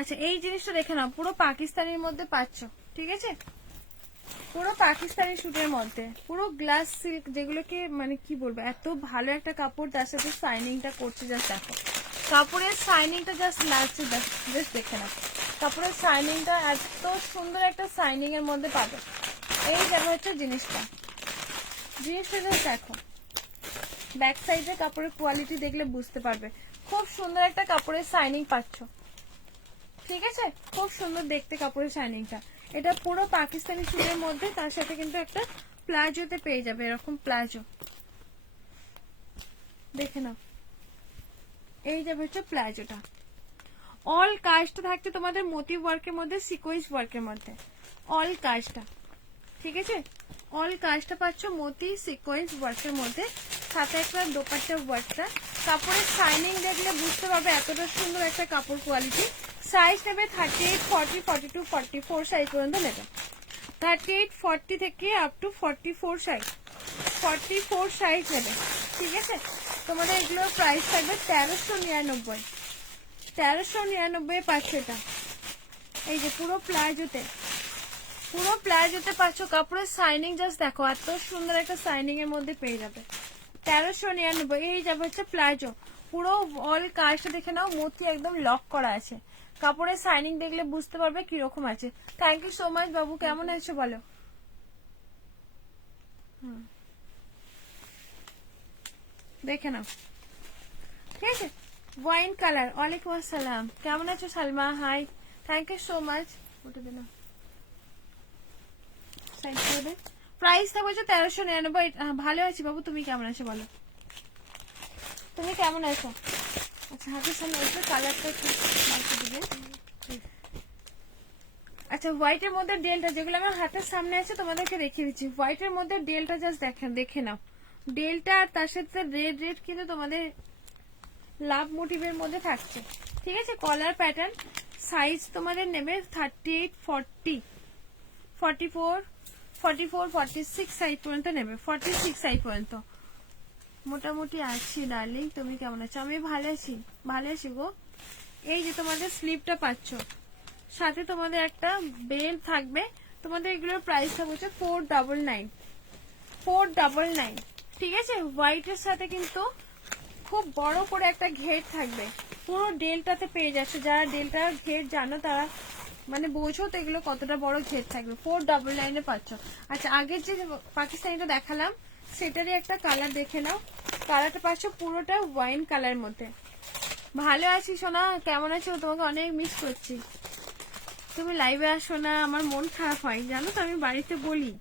আচ্ছা এই জিনিসটা দেখে নাও, পুরো পাকিস্তানের মধ্যে পাচ্ছ, ঠিক আছে? পুরো পাকিস্তানি শুটের মধ্যে, পুরো গ্লাস সিল্ক, যেগুলোকে মানে কি বলবো, এত ভালো একটা কাপড়, তার সাথে শাইনিংটা করছে, জাস্ট দেখো কাপড়ের শাইনিংটা জাস্ট লাগছে, জাস্ট দেখে নাও। কাপড়ের শাইনিংটা এত সুন্দর একটা শাইনিং এর মধ্যে পাবে। এই যাবে হচ্ছে জিনিসটা দেখো, ব্যাক সাইডে কাপড়ের কোয়ালিটি দেখলে বুঝতে পারবে। খুব সুন্দর একটা কাপড়ের শাইনিং পাচ্ছ, ঠিক আছে? খুব সুন্দর দেখতে কাপড়ের শাইনিংটা। এটা পুরো পাকিস্তানি সুরের মধ্যে, তার সাথে কিন্তু একটা প্লাজোতে পেয়ে যাবে, এরকম প্লাজো। দেখে নাও, এই যাবে হচ্ছে প্লাজোটা। অল কাজটা থাকছে তোমাদের মোটিভ ওয়ার্কের মধ্যে, সিকোয়েন্স ওয়ার্কের মধ্যে, অল কাজটা, ঠিক আছে? অল কাজটা পাচ্ছ মোতি সিকোয়েন্স ওয়ার্কের মধ্যে, সাথে একটা দোপাট্টা ওয়ার্কটা। কাপড়ের শাইনিং দেখলে বুঝতে পারবে এতটা সুন্দর একটা কাপড় কোয়ালিটি। সাইজ নেবে 38, 40, 42, 44 সাইজ পর্যন্ত নেবে। 38, 40 থেকে আপ টু 44 সাইজ, 44 সাইজ নেবে, ঠিক আছে? তোমাদের এগুলোর প্রাইস থাকবে 1399। 1399 পাচ্ছ এটা। এই যে পুরো প্লাজোতে, পুরো প্লাজোতে পাচ্ছ। কাপড়ের শাইনিং জাস্ট দেখো, এত সুন্দর একটা শাইনিং এর মধ্যে পেয়ে যাবে। 1399। এই যাবে হচ্ছে প্লাজো, পুরো অল কাজটা দেখে নাও, মোতি একদম লক করা আছে। কাপড়ের শাইনিং দেখলে বুঝতে পারবে কিরকম আছে। থ্যাংক ইউ সো মাচ বাবু, কেমন আছো বলো? দেখে নাও, ঠিক আছে? Wine colour. ওয়ালাইকুম আসসালাম, কেমন আছো Salma? Hi, thank you so much. ওটা দে না, সাইড করে দে। প্রাইসটা বলছো 1399। ভালো আছি বাবু, তুমি কেমন আছো বলো? তুমি কেমন আছো? আচ্ছা, হাতের সামনে এসে কালারটা একটু দিবে। আচ্ছা, হোয়াইটের মধ্যে ডেলটা, যেগুলো আমার হাতের সামনে আছে তোমাদেরকে দেখিয়ে দিচ্ছি। হোয়াইটের মধ্যে ডেলটা জাস্ট দেখে নাও, ডেলটা আর তার সাথে রেড রেড কিন্তু তোমাদের লাভ মোটিভের মধ্যে থাকছে, ঠিক আছে? কলার প্যাটার্ন। সাইজ তোমাদের নেবে 38, 40, 44, 44, 46 সাইজ পর্যন্ত নেবে, 46 সাইজ পর্যন্ত মোটামুটি আছি ডার্লিং। তুমি কেমন আছো? আমি ভালো আছি, ভালো আছি গো। এই যে তোমাদের স্লিপটা পাচ্ছ, সাথে তোমাদের একটা বেল থাকবে। তোমাদের এগুলোর প্রাইসটা হচ্ছে 499, 499, ঠিক আছে? হোয়াইটের সাথে কিন্তু খুব বড় করে একটা ঘের থাকবে, পুরো ডেলটাতে পেয়ে যাচ্ছে। যারা ডেলটার ঘের জানো তারা মানে বোঝো তো এগুলো কতটা বড় ঘের থাকবে। 499 এ পাচ্ছ। আচ্ছা, আগের যে পাকিস্তানিটা দেখালাম সেটারই একটা কালার দেখে নাও। কালারটা পাচ্ছ পুরোটা ওয়াইন কালার মধ্যে। ভালো আছি সোনা, কেমন আছো? তোমাকে অনেক মিস করছি, তুমি লাইভে আসো না, আমার মন খারাপ হয় জানো তো, আমি বাড়িতে বলি।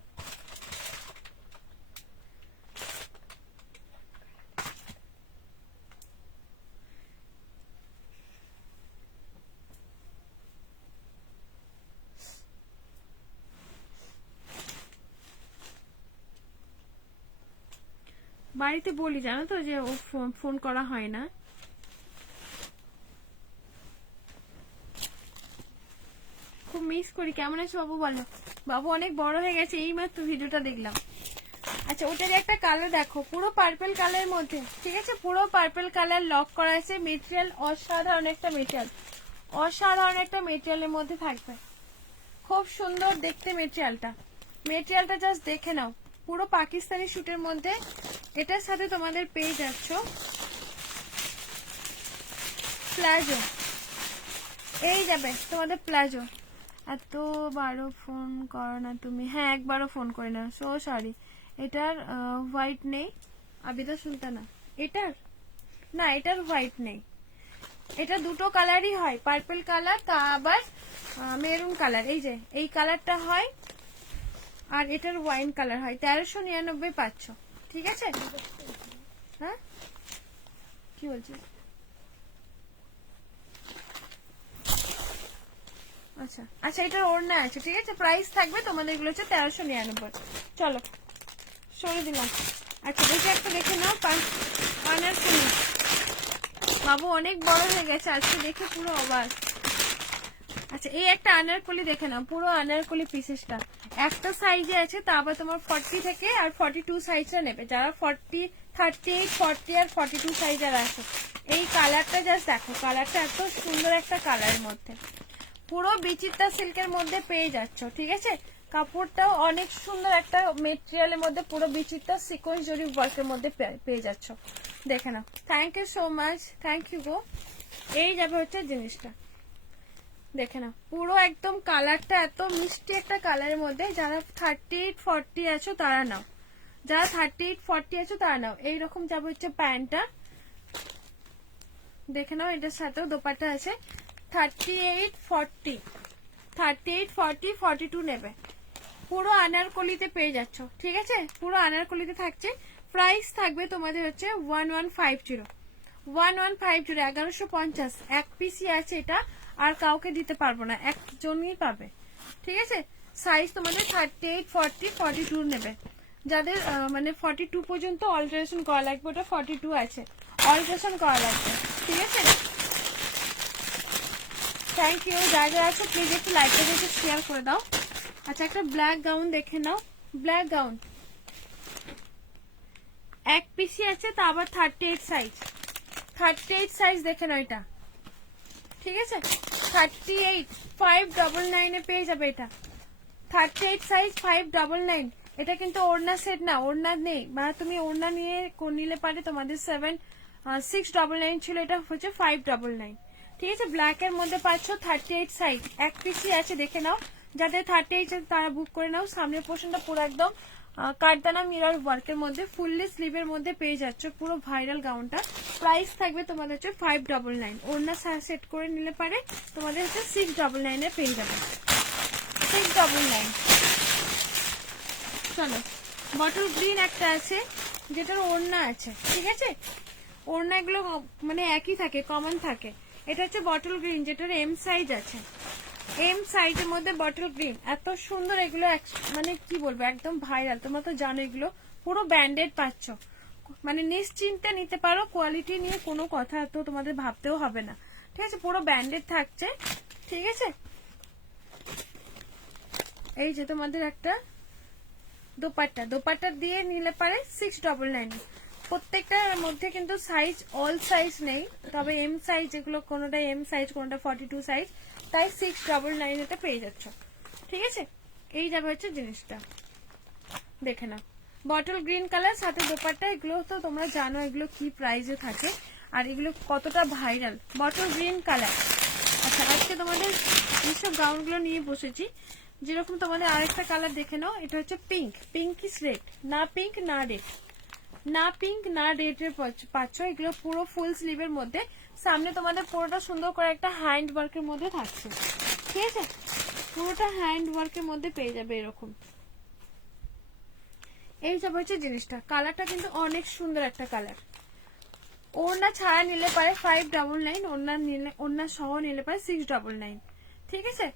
বাড়িতে বলি জানো তো, যে ও ফোন করা হয় না। খুব মিস করি। কেমন আছো বাবু বলো? বাবু অনেক বড় হয়ে গেছে, এই মাত্র ভিডিওটা দেখলাম। আচ্ছা, ওটার একটা কালার দেখো, পুরো পার্পল কালারের মধ্যে, ঠিক আছে? পুরো পার্পল কালার লক করা আছে। মেটেরিয়াল অসাধারণ একটা মেটেরিয়াল, অসাধারণ একটা মেটেরিয়ালের মধ্যে থাকবে। খুব সুন্দর দেখতে মেটেরিয়ালটা। মেটেরিয়ালটা জাস্ট দেখে নাও, পুরো পাকিস্তানি শুটের মধ্যে। এটার সাথে তোমাদের পেয়ে যাচ্ছ প্লাজো। এই যাবে তোমাদের প্লাজো। এতবারও ফোন করো না তুমি? হ্যাঁ, একবারও ফোন করি না, সো সরি। এটার হোয়াইট নেই, আবিদা সুলতানা। এটার না, এটার হোয়াইট নেই। এটা দুটো কালারই হয়, পার্পল কালার তা আবার মেরুন কালার। এই যে এই কালারটা হয় আর এটার ওয়াইন কালার হয়। 1399 পাচ্ছ, ঠিক আছে? হ্যাঁ, কি বলছিস? আচ্ছা আচ্ছা, এটার ওড়না আছে, ঠিক আছে? প্রাইস থাকবে তোমাদের এগুলো হচ্ছে 1399। চলো সরে দিলাম। আচ্ছা, দেখে একটা দেখে নাও, আনারকলি। বাবু অনেক বড় হয়ে গেছে আজকে, দেখে পুরো অবাক। আচ্ছা, এই একটা আনারকলি দেখে নাও, পুরো আনারকলি পিসেসটা একটা সাইজে আছে। তা আবার তোমার 40 থেকে আর 42 সাইজটা নেবে, যারা 40, 38, 40 আর 42 সাইজের আছে। এই কালারটা জাস্ট দেখো, কালারটা এত সুন্দর একটা কালারের মধ্যে, পুরো বিচিত্রা সিল্কের মধ্যে পেয়ে যাচ্ছ, ঠিক আছে? কাপড়টাও অনেক সুন্দর একটা মেটেরিয়ালের মধ্যে, পুরো বিচিত্রা সিকোয়েন্স জরি ওয়ার্কের মধ্যে পেয়ে যাচ্ছ। দেখে নাও। Thank you so much, thank you গো। এই যাবে হচ্ছে জিনিসটা, দেখে না, পুরো একদম কালারটা এত মিষ্টি একটা কালারের মধ্যে। যারা 38-40 আছো তারা নাও, যারা 38-40 আছো তারা নাও। এইরকম যাবে হচ্ছে প্যান্টটা, দেখে নাও। এটার সাথেও দোপাট্টা আছে। 38-40, 42 নেবে। পুরো আনারকলিতে পেয়ে যাচ্ছ, ঠিক আছে? পুরো আনারকলিতে থাকছে। প্রাইস থাকবে তোমাদের হচ্ছে 1150, 1150, 1150। এক পিসই আছে এটা, আর কাউকে দিতে পারবো না, একজনই পাবে, ঠিক আছে? সাইজ তোমাদের 38-40, 42 নেবে। যাদের মানে 42 পর্যন্ত অল্টারেশন করা লাগবে, ওটা 42 আছে, অল্টারেশন করা লাগবে, ঠিক আছে? Thank you. যা যা আছো প্লিজ একটু লাইকটা দেখে শেয়ার করে দাও। আচ্ছা, একটা ব্ল্যাক গাউন দেখে নাও। ব্ল্যাক গাউন এক পিসি আছে, তা আবার 38 সাইজ, 38 সাইজ দেখে নাও এটা, ঠিক আছে? 38, 599 এ পেয়ে যাবে এটা। 38 সাইজ, 599। এটা কিন্তু ওড়না সেট না, ওড়না নেই, বা তুমি ওড়না নিয়ে নিলে পারে। তোমাদের 699 ছিল, এটা হচ্ছে 599, ঠিক আছে? ব্ল্যাক এর মধ্যে পাচ্ছ 38 সাইজ, এক পিসই আছে, দেখে নাও। যাদের 38 তারা বুক করে নাও। সামনের পোর্শনটা পুরো একদম কারদানা মিরর ওয়ার্কের মধ্যে, ফুললি স্লিভের মধ্যে পেয়ে যাচ্ছ পুরো ভাইরাল গাউনটা। প্রাইস থাকবে তোমাদের হচ্ছে 599। ওড়না সেট করে নিলে পারে তোমাদের হচ্ছে 699 এ পেয়ে যাবে, 699। চলো, বটল গ্রিন একটা আছে, যেটার ওড়না আছে, ঠিক আছে? ওড়না এগুলো মানে একই থাকে, কমন থাকে। এটা হচ্ছে বটল গ্রিন, যেটার এম সাইজ আছে। এম সাইজের মধ্যে বটল গ্রিন, এত সুন্দর এগুলো, মানে কি বলবো, একদম ভাইরাল। তোমরা তো জানো এগুলো পুরো ব্র্যান্ডেড পাচ্ছ, মানে নিশ্চিন্তে নিতে পারো। কোয়ালিটি নিয়ে কোনো কথা তো তোমাদের ভাবতেও হবে না, ঠিক আছে? পুরো ব্র্যান্ডেড থাকছে, ঠিক আছে? এই যে তোমাদের একটা দোপাট্টা, দোপাট্টা দিয়ে নিলে পারে 699। প্রত্যেকটার মধ্যে কিন্তু সাইজ, অল সাইজ নেই, তবে এম সাইজ এগুলো, কোনোটা এম সাইজ, কোনোটা 42 সাইজ, তাই 699 এতে পেয়ে যাচ্ছ, ঠিক আছে? এই যাবে হচ্ছে জিনিসটা, দেখে নাও। বটল গ্রিন কালার, সাথে দোপাট্টা। এগুলো তো তোমরা জানো এগুলো কি প্রাইসে থাকে, আর এগুলো কতটা ভাইরাল। Bottle green colour. আচ্ছা, আজকে তোমাদের এইসব গাউনগুলো নিয়ে বসেছি। যেরকম তোমাদের আরেকটা কালার দেখে নাও, এটা হচ্ছে পিঙ্ক, পিঙ্কিশ রেড, না পিঙ্ক না রেড, না পিঙ্ক না রেড এর পাচ্ছ। এগুলো পুরো ফুল স্লিভের মধ্যে, সামনে তোমাদের পুরোটা সুন্দর করে একটা হ্যান্ড ওয়ার্কের মধ্যে থাকছে, ঠিক আছে? পুরোটা হ্যান্ড ওয়ার্কের মধ্যে পেয়ে যাবে এরকম। এই সব হচ্ছে জিনিসটা। কালারটা কিন্তু অনেক সুন্দর একটা কালার। ওড়না ছাড়া নিলে পারে 599, ওড়না নিলে, ওড়না সহ নিলে পারে 699, ঠিক আছে?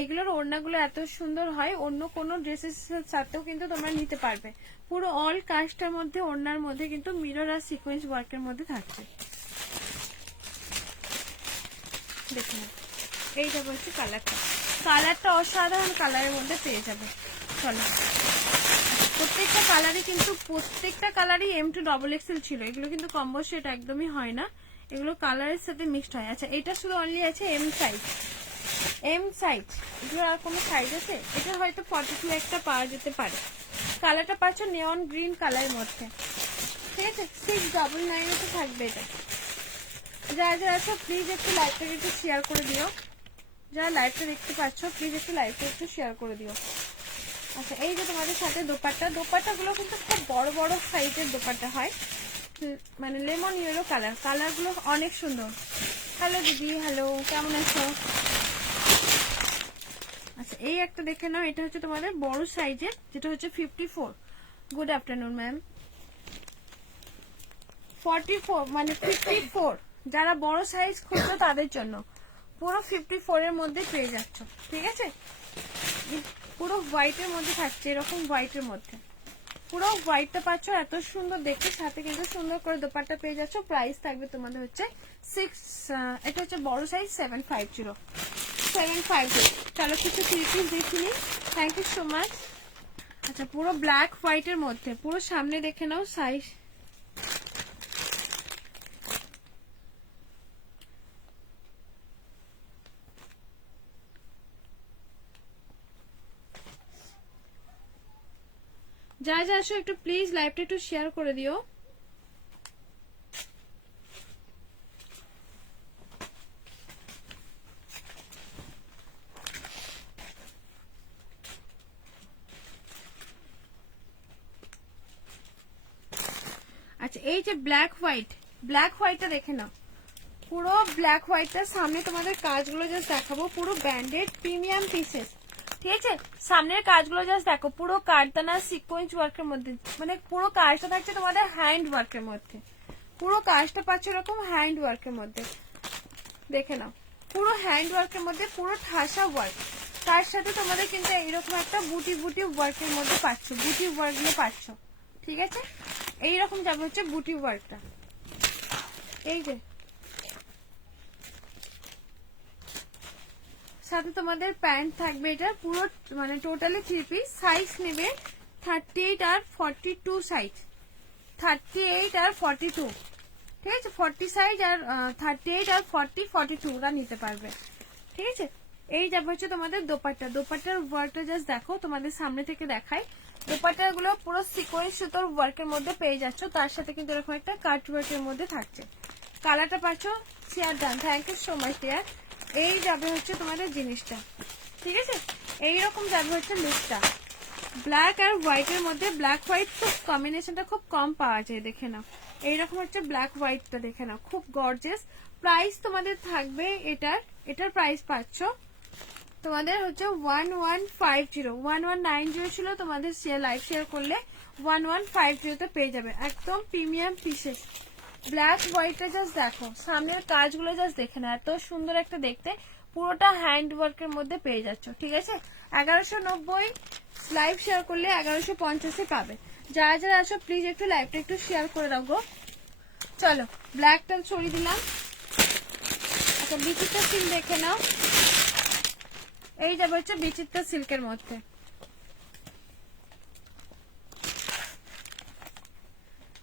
এগুলোর ওড়নাগুলো এত সুন্দর হয়, অন্য কোনো ড্রেসের সাথেও কিন্তু তোমরা নিতে পারবে। পুরো অল কাস্টের মধ্যে, ওড়নার মধ্যে কিন্তু মিরর আর সিকোয়েন্স ওয়ার্কের মধ্যে থাকছে, দেখুন। এইটা বলছি কালারটা, কালারটা অসাধারণ কালারের মধ্যে পেয়ে যাবে। চলো, প্রত্যেকটা কালারই কিন্তু, প্রত্যেকটা কালারই M2XXL ছিল। এগুলো কিন্তু কম্বো সেট একদমই হয় না, এগুলো কালারের সাথে মিক্সড হয়। আচ্ছা, এটা শুধু অনলি আছে এম সাইজ, এম সাইজ। এগুলো আর কোনো সাইজ আছে? এটা হয়তো 42 একটা পাওয়া যেতে পারে। কালারটা পাচ্ছ নেওয়ান গ্রিন কালারের মধ্যে, ঠিক আছে? 699 তো থাকবে এটা। যারা যারা আছো প্লিজ একটু লাইভটাকে একটু শেয়ার করে দিও। যারা লাইভটা দেখতে পাচ্ছ প্লিজ একটু লাইভটা একটু শেয়ার করে দিও। আচ্ছা, এই যে তোমাদের সাথে দোপাট্টা, দোপাট্টাগুলো কিন্তু খুব বড় বড় সাইজের দোপাট্টা হয়, মানে লেমন ইয়েলো কালার, কালারগুলো অনেক সুন্দর। হ্যালো দিদি, হ্যালো, কেমন আছো? আচ্ছা, এই একটা দেখে নাও, এটা হচ্ছে তোমাদের বড় সাইজের, যেটা হচ্ছে 54। Good afternoon ma'am. 44 মানে 54, যারা বড় সাইজ খুঁজছো তাদের জন্য পুরো 54 এর মধ্যে পেয়ে যাচ্ছ, ঠিক আছে? পুরো হোয়াইটের মধ্যে থাকছে, এরকম হোয়াইটের মধ্যে পুরো হোয়াইটটা পাচ্ছ, এত সুন্দর দেখতে। সাথে কিন্তু সুন্দর করে দোপাট্টা পেয়ে যাচ্ছ। প্রাইস থাকবে তোমাদের হচ্ছে 6, এটা হচ্ছে বড় সাইজ 750, 750। চলো কিছু থ্রি পিস দেখিনি। Thank you so much. আচ্ছা, পুরো ব্ল্যাক হোয়াইটের মধ্যে, পুরো সামনে দেখে নাও সাইজ। যা যা আসো একটু প্লিজ লাইভটা একটু শেয়ার করে দিও। আচ্ছা এই যে ব্ল্যাক হোয়াইটটা দেখে নাও, পুরো ব্ল্যাক হোয়াইটটার সামনে তোমাদের কাজগুলো জাস্ট দেখাবো, পুরো ব্র্যান্ডেড প্রিমিয়াম পিসেস, ঠিক আছে। সামনের কাজগুলো জাস্ট দেখো, পুরো কারদানা সিকোয়েন্স ওয়ার্কের মধ্যে, মানে পুরো কাজটা থাকছে তোমাদের হ্যান্ড ওয়ার্কের মধ্যে, পুরো কাজটা পাচ্ছ এরকম হ্যান্ড ওয়ার্কের মধ্যে, দেখে নাও পুরো হ্যান্ড ওয়ার্কের মধ্যে, পুরো ঠাসা ওয়ার্ক। তার সাথে তোমাদের কিন্তু এইরকম একটা বুটি ওয়ার্কের মধ্যে পাচ্ছ, বুটি ওয়ার্ক গুলো পাচ্ছ, ঠিক আছে। এইরকম যাবে হচ্ছে বুটি ওয়ার্কটা, এই যে সাথে তোমাদের প্যান্ট থাকবে, এটা পুরো মানে টোটালি 3 পিস। সাইজ নেবে 38 আর 42 সাইজ, 38 আর 42, ঠিক আছে। 40 সাইজ আর 38 আর 40 42 ওরা নিতে পারবে, ঠিক আছে। এই যাবে হচ্ছে তোমাদের দোপাট্টার ওয়ার্কটা জাস্ট দেখো, তোমাদের সামনে থেকে দেখাই। দোপাট্টা গুলো পুরো সিকোয়েন্স সুতোর ওয়ার্কের মধ্যে পেয়ে যাচ্ছ, তার সাথে কিন্তু এরকম একটা কাট ওয়ার্কের মধ্যে থাকছে। কালারটা পাচ্ছ share done, thank you so much dear. এই যাবে হচ্ছে তোমাদের জিনিসটা, ঠিক আছে। এইরকম যাবে হচ্ছে লুকটা, ব্ল্যাক আর হোয়াইটের মধ্যে। ব্ল্যাক হোয়াইট খুব কম্বিনেশনটা খুব কম পাওয়া যায়, দেখে নাও। এইরকম হচ্ছে ব্ল্যাক হোয়াইটটা, দেখে নাও খুব গর্জিয়াস। প্রাইস তোমাদের থাকবে এটার প্রাইস পাচ্ছ তোমাদের হচ্ছে 1150, 1190 ছিল তোমাদের লাইভ শেয়ার করলে 1150 তে পেয়ে যাবে, একদম প্রিমিয়াম পিসেস। ব্ল্যাক হোয়াইটটা জাস্ট দেখো, সামনের কাজগুলো জাস্ট দেখে না, এত সুন্দর একটা দেখতে, পুরোটা হ্যান্ড ওয়ার্কের মধ্যে পেয়ে যাচ্ছ, ঠিক আছে। 1190 লাইভ শেয়ার করলে 1150 পাবে। যারা যারা আসো প্লিজ একটু লাইভটা একটু শেয়ার করে দাও গো। চলো ব্ল্যাকটা ছড়িয়ে দিলাম। আচ্ছা বিচিত্রা সিল্ক দেখে নাও, এই যাবে হচ্ছে বিচিত্রা সিল্কের মধ্যে,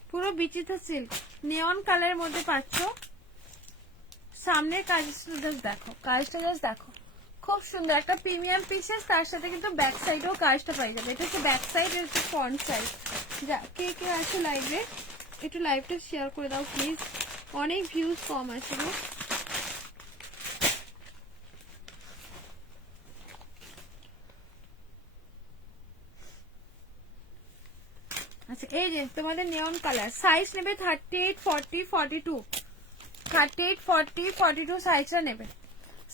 পুরো বিচিত্রা সিল্ক নিয়ন কালারের মধ্যে পাচ্ছ। সামনের কাজটা জাস্ট দেখো, খুব সুন্দর একটা প্রিমিয়াম পিসেস। তার সাথে কিন্তু ব্যাক সাইডেও কাজটা পাই যাবে, এটা হচ্ছে ব্যাক সাইড, এটা হচ্ছে ফ্রন্ট সাইড। কে কে আছে লাইভে একটু লাইভটা শেয়ার করে দাও প্লিজ, অনেক ভিউজ কম আছে গো। আচ্ছা এই যে তোমাদের নিয়ন কালার, সাইজ নেবে 38 40 42, 38 40 42 সাইজটা নেবে।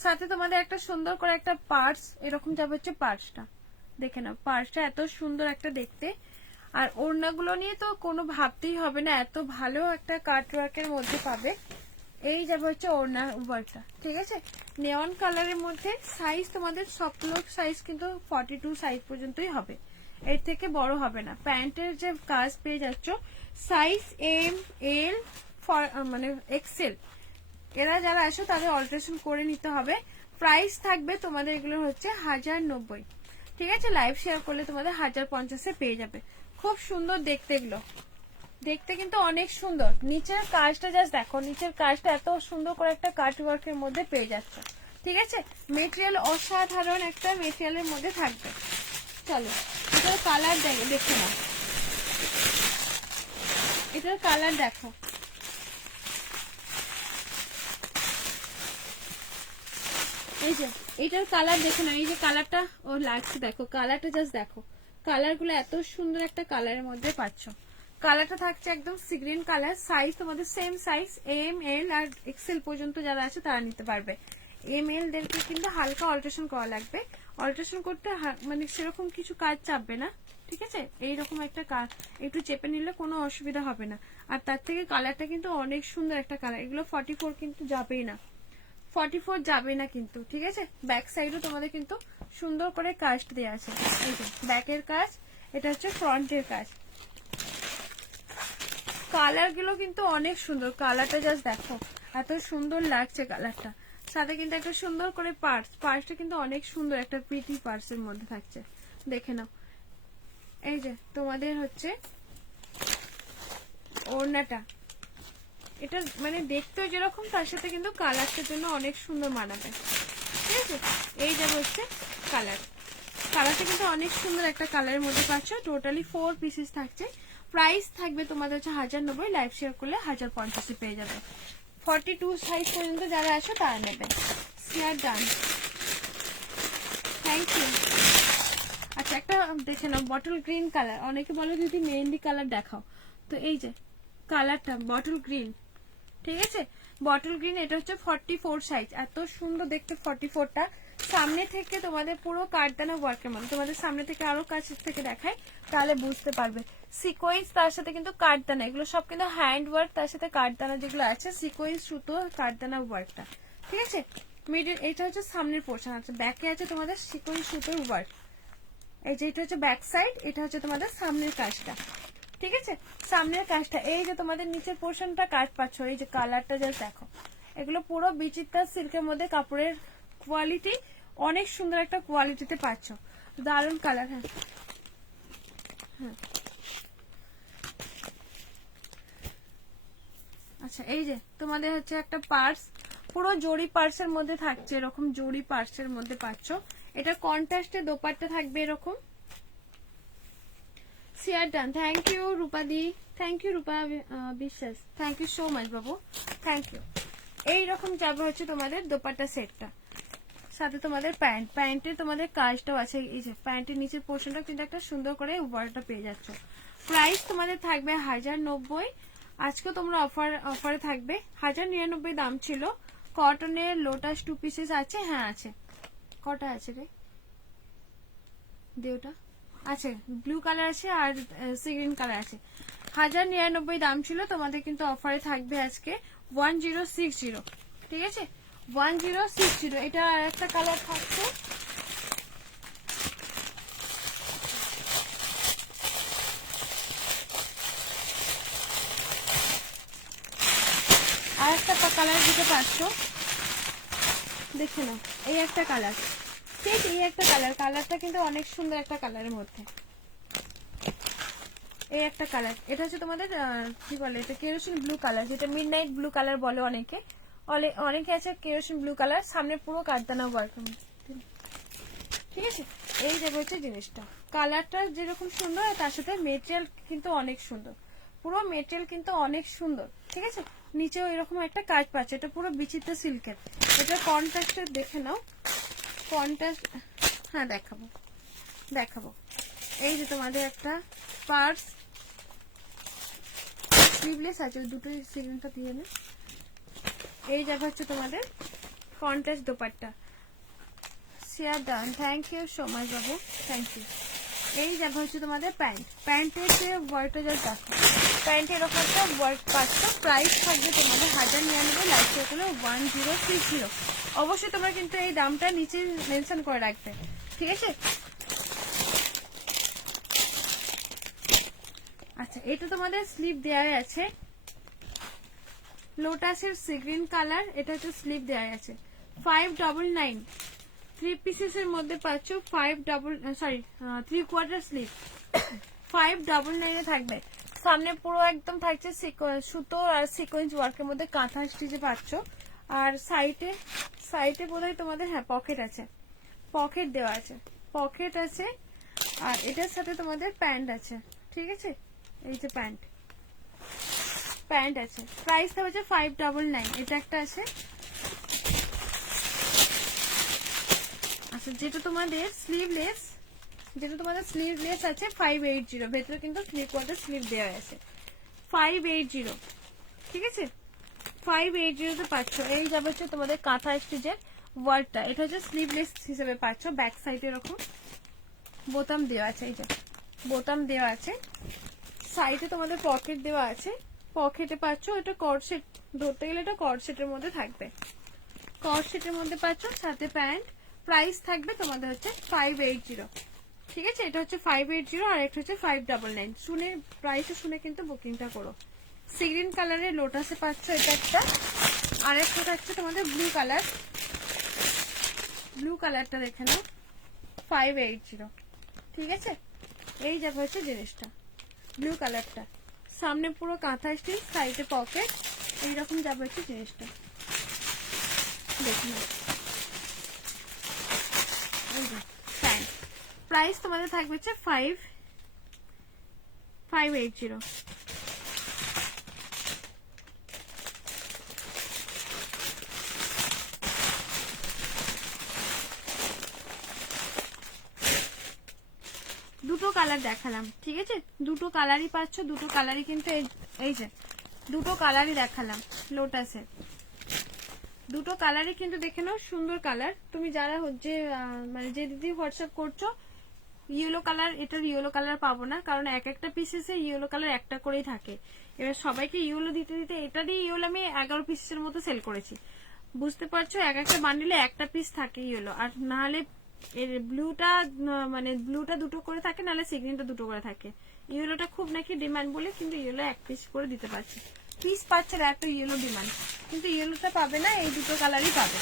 সাথে তোমাদের একটা সুন্দর করে একটা পার্স, এরকম যাবে হচ্ছে পার্সটা, দেখে নাও পার্সটা এত সুন্দর একটা দেখতে। আর ওড়নাগুলো নিয়ে তো কোনো ভাবতেই হবে না, এত ভালো একটা কাট ওয়ার্কের মধ্যে পাবে। এই যাবে হচ্ছে ওড়না ওয়ার্কটা, ঠিক আছে। নেওয়ান কালারের মধ্যে সাইজ তোমাদের সবগুলো সাইজ কিন্তু 42 সাইজ পর্যন্তই হবে, এর থেকে বড় হবে না। প্যান্টের যে কাজ পেয়ে যাচ্ছ সাইজ এম এল মানে এক্সেল, এরা যারা আসো তাদের অল্টারেশন করে নিতে হবে। প্রাইস থাকবে তোমাদের এগুলো হচ্ছে 1090, ঠিক আছে। লাইভ শেয়ার করলে তোমাদের 1050 পেয়ে যাবে। খুব সুন্দর দেখতে এগুলো, দেখতে কিন্তু অনেক সুন্দর। নিচের কাজটা জাস্ট দেখো, নিচের কাজটা এত সুন্দর করে একটা কাট ওয়ার্কের মধ্যে পেয়ে যাচ্ছে, ঠিক আছে। মেটেরিয়াল অসাধারণ একটা মেটেরিয়ালের মধ্যে থাকবে। চলো এটার কালার দেখে নাও, এটার কালার দেখো, এই যে এটার কালার দেখে নাও, এই যে কালারটা ও লাগছে দেখো, কালারটা জাস্ট দেখো, কালারগুলো এত সুন্দর একটা কালারের মধ্যে পাচ্ছ। কালারটা থাকছে একদম সি গ্রিন কালার। সাইজ তোমাদের সেম সাইজ এম এল আর এক্সেল পর্যন্ত যারা আছে তারা নিতে পারবে। এম এল দেরকে কিন্তু হালকা অল্টারেশন করা লাগবে, অল্টারেশন করতে মানে সেরকম কিছু কাজ চাপবে না, ঠিক আছে। এইরকম একটা একটু চেপে নিলে কোনো অসুবিধা হবে না। আর তার থেকে কালারটা কিন্তু অনেক সুন্দর একটা কালার, এগুলো 44 কিন্তু যাবেই না, 44 যাবে না কিন্তু, ঠিক আছে। ব্যাক সাইডও তোমাদের কিন্তু সুন্দর করে কাজটা দেওয়া আছে, এই যে ব্যাকের কাজ, এটা হচ্ছে ফ্রন্টের কাজ। কালার গুলো কিন্তু অনেক সুন্দর, কালারটা জাস্ট দেখো এত সুন্দর লাগছে কালারটা। সাথে কিন্তু একটা সুন্দর করে পার্সটা কিন্তু অনেক সুন্দর একটা প্রিটি পার্সের মধ্যে থাকছে, দেখে নাও। এই যে তোমাদের হচ্ছে ওড়নাটা, এটা মানে দেখতেও যেরকম তার সাথে কিন্তু কালারটার জন্য অনেক সুন্দর মানাবে, ঠিক আছে। এই যাবে হচ্ছে কালারটা কিন্তু অনেক সুন্দর একটা কালারের মধ্যে পাচ্ছ। টোটালি 4 পিসেস থাকছে। প্রাইস থাকবে তোমাদের হচ্ছে 1090, লাইভ শেয়ার করলে 1050 পেয়ে যাবে। 42 সাইজ পর্যন্ত যারা আসো তারা নেবে। Share done, thank you. আচ্ছা একটা দেখে নাও বটল গ্রিন কালার, অনেকে বলে দিদি মেহেন্দি কালার দেখাও, তো এই যে কালারটা বটল গ্রিন, ঠিক আছে বটল গ্রিন। এটা হচ্ছে 44 সাইজ, এত সুন্দর দেখতে 44টা। সামনে থেকে তোমাদের পুরো কাঠদানা ওয়ার্কের মধ্যে, তোমাদের সামনে থেকে আরো কাছ থেকে দেখায় তাহলে বুঝতে পারবে। সিকোয়েন্স তার সাথে কিন্তু কাঠদানা, এগুলো সব কিন্তু হ্যান্ড ওয়ার্ক, তার সাথে কাঠদানা যেগুলো আছে সিকোয়েন্স সুতো কাঠদানা ওয়ার্কটা, ঠিক আছে। মিডল এটা হচ্ছে সামনের পোর্শন আছে, ব্যাকে আছে তোমাদের সিকোয়েন্স সুতোর ওয়ার্ক। এই যে এটা হচ্ছে ব্যাক সাইড, এটা হচ্ছে তোমাদের সামনের কাজটা, ঠিক আছে সামনের কাজটা। এই যে তোমাদের নিচের পোর্শনটা কাজ পাচ্ছ, এই যে কালারটা জাস্ট দেখো, এগুলো পুরো বিচিত্রা সিল্কের মধ্যে কাপড়ের কোয়ালিটি অনেক সুন্দর একটা কোয়ালিটিতে পাচ্ছ, দারুণ কালার। হ্যাঁ হ্যাঁ আচ্ছা, এই যে তোমাদের হচ্ছে একটা পার্স, পুরো জরি পার্সের মধ্যে থাকছে, এরকম জরি পার্সের মধ্যে পাচ্ছ। এটা কন্ট্রাস্টে দোপাট্টা থাকবে এরকম। শেয়ার ডান, থ্যাংক ইউ রূপাদি, thank you Rupa Biswas, thank you so much বাবু, থ্যাংক ইউ। এইরকম যাবে হচ্ছে তোমাদের দোপাট্টা সেটটা, সাথে তোমাদের প্যান্ট, প্যান্টে তোমাদের কাজটাও আছে। এই যে প্যান্টের নিচের পোর্শনটা কিন্তু একটা সুন্দর করে ওয়ার্কটা পেয়ে যাচ্ছ। প্রাইস তোমাদের থাকবে 1090, আজকে তোমরা অফারে থাকবে 1099 দাম ছিল। কটনের লোটাস 2 পিসেস আছে, হ্যাঁ আছে, কটা আছে রে দেওটা আছে, ব্লু কালার আছে আর সি গ্রিন কালার আছে। 1099 দাম ছিল, তোমাদের কিন্তু অফারে থাকবে আজকে 1060, ঠিক আছে 1060। এটা আর একটা কালার থাকছে, আর একটা কালার দিতে পারছ, দেখে নাও এই একটা কালার, ঠিক এই একটা কালার, কালারটা কিন্তু অনেক সুন্দর একটা কালারের মধ্যে। এই একটা কালার, এটা হচ্ছে তোমাদের কি বলে, এটা কেরোসিন ব্লু কালার, যেটা মিডনাইট ব্লু কালার বলে অনেকে, অনেকে আছে কেরোসিন ব্লু কালার, সামনে পুরো কাঠদানা ওয়ার্ক, ঠিক আছে। এই যে হচ্ছে জিনিসটা, কালারটা যেরকম সুন্দর তার সাথে মেটেরিয়াল কিন্তু অনেক সুন্দর, পুরো মেটেরিয়াল কিন্তু অনেক সুন্দর, ঠিক আছে। নিচেও এরকম একটা কাজ পাচ্ছে, এটা পুরো বিচিত্র সিল্কের। এটা কন্ট্রাস্টে দেখে নাও, কন্ট্রাস্ট, হ্যাঁ দেখাবো দেখাবো। এই যে তোমাদের একটা পার্স, স্লিভলেস আছে, দুটোই সিলিংটা দিয়ে না। এই যাবে হচ্ছে তোমাদের contrast dupatta, share done, thank you so much বাবু, থ্যাংক ইউ। এই যাবে হচ্ছে তোমাদের প্যান্ট, প্যান্টের যে ওয়ার্কটা যা দেখো, প্যান্টে এরকম একটা ওয়ার্ক পাচ্ছ। প্রাইস থাকবে তোমাদের 1099, লাইক হলো 1060। অবশ্যই তোমরা কিন্তু এই দামটা নিচে মেনশন করে রাখবে, ঠিক আছে। আচ্ছা, এটা তোমাদের স্লিভ দেওয়া আছে, লোটাসের সি গ্রিন কালার, এটা হচ্ছে স্লিভ দেওয়া আছে 599, 3 পিসেস এর মধ্যে পাচ্ছ 3/4 স্লিভ 599 এ থাকবে। সামনে পুরো একদম থাকছে সুতো আর সিকোয়েন্স ওয়ার্কের মধ্যে কাঁথা স্টিচে পাচ্ছ। আর সাইডে বোধহয় তোমাদের হ্যাঁ পকেট আছে, পকেট দেওয়া আছে, পকেট আছে। আর এটার সাথে তোমাদের প্যান্ট আছে, ঠিক আছে। এই যে প্যান্ট আছে, প্রাইসটা হচ্ছে 599। এটা একটা আছে, আচ্ছা যেটা তোমাদের স্লিভলেস, আছে 580, ভেতরে কিন্তু 3/4 স্লিভ দেওয়া আছে 580, ঠিক আছে 580 তে পাচ্ছ। এই যাবে হচ্ছে তোমাদের কাঁথা স্টিচের ওয়ার্কটা, এটা হচ্ছে স্লিভলেস হিসেবে পাচ্ছ। ব্যাক সাইডে এরকম বোতাম দেওয়া আছে, এই যে বোতাম দেওয়া আছে, সাইডে তোমাদের পকেট দেওয়া আছে, পকেটে পাচ্ছ। এটা কর্ডসেট, ধরতে গেলে এটা কর্ডসেটের মধ্যে থাকবে, কর্ডসেটের মধ্যে পাচ্ছ, সাথে প্যান্ট। প্রাইস থাকবে তোমাদের হচ্ছে 580, ঠিক আছে। এটা হচ্ছে 580 আর একটা হচ্ছে 599। শুনে প্রাইসে শুনে কিন্তু বুকিংটা করো। সি গ্রিন কালারের লোটাসে পাচ্ছ এটা একটা, আর একটা থাকছে তোমাদের ব্লু কালার, ব্লু কালারটা দেখে নাও 580, ঠিক আছে। এই যাবে হচ্ছে জিনিসটা, ব্লু কালারটা, সামনে পুরো কাঁথা স্টিচ, সাইডে পকেট, এইরকম যাবে হচ্ছে জিনিসটা, দেখুন। প্যান্ট প্রাইস তোমাদের থাকবে হচ্ছে 580। দুটো কালার দেখালাম, ঠিক আছে, দুটো কালারই পাচ্ছ, দুটো কালারই কিন্তু এই যে দুটো কালারই দেখালাম লোটাসের, দুটো কালারই কিন্তু দেখে নাও সুন্দর কালার। তুমি যারা হচ্ছে মানে যে দিদি হোয়াটসঅ্যাপ করছো ইয়েলো কালার, এটার ইয়েলো কালার পাবো না, কারণ এক একটা পিসেসে ইয়েলো কালার একটা করেই থাকে। এবার সবাইকে ইয়েলো দিতে দিতে এটারই ইয়েলো আমি 11 পিসের মতো সেল করেছি, বুঝতে পারছো। এক একটা বান্ডিলে একটা পিস থাকে ইয়েলো, আর নাহলে এর ব্লুটা মানে ব্লুটা দুটো করে থাকে, নাহলে সিগ্রিনটা দুটো করে থাকে। ইয়েলোটা খুব নাকি ডিমান্ড বলে কিন্তু ইয়েলো এক পিস করে দিতে পারছি, পিস পাচ্ছে না, এত ইয়েলো ডিমান্ড, কিন্তু ইয়েলোটা পাবে না, এই দুটো কালারই পাবে।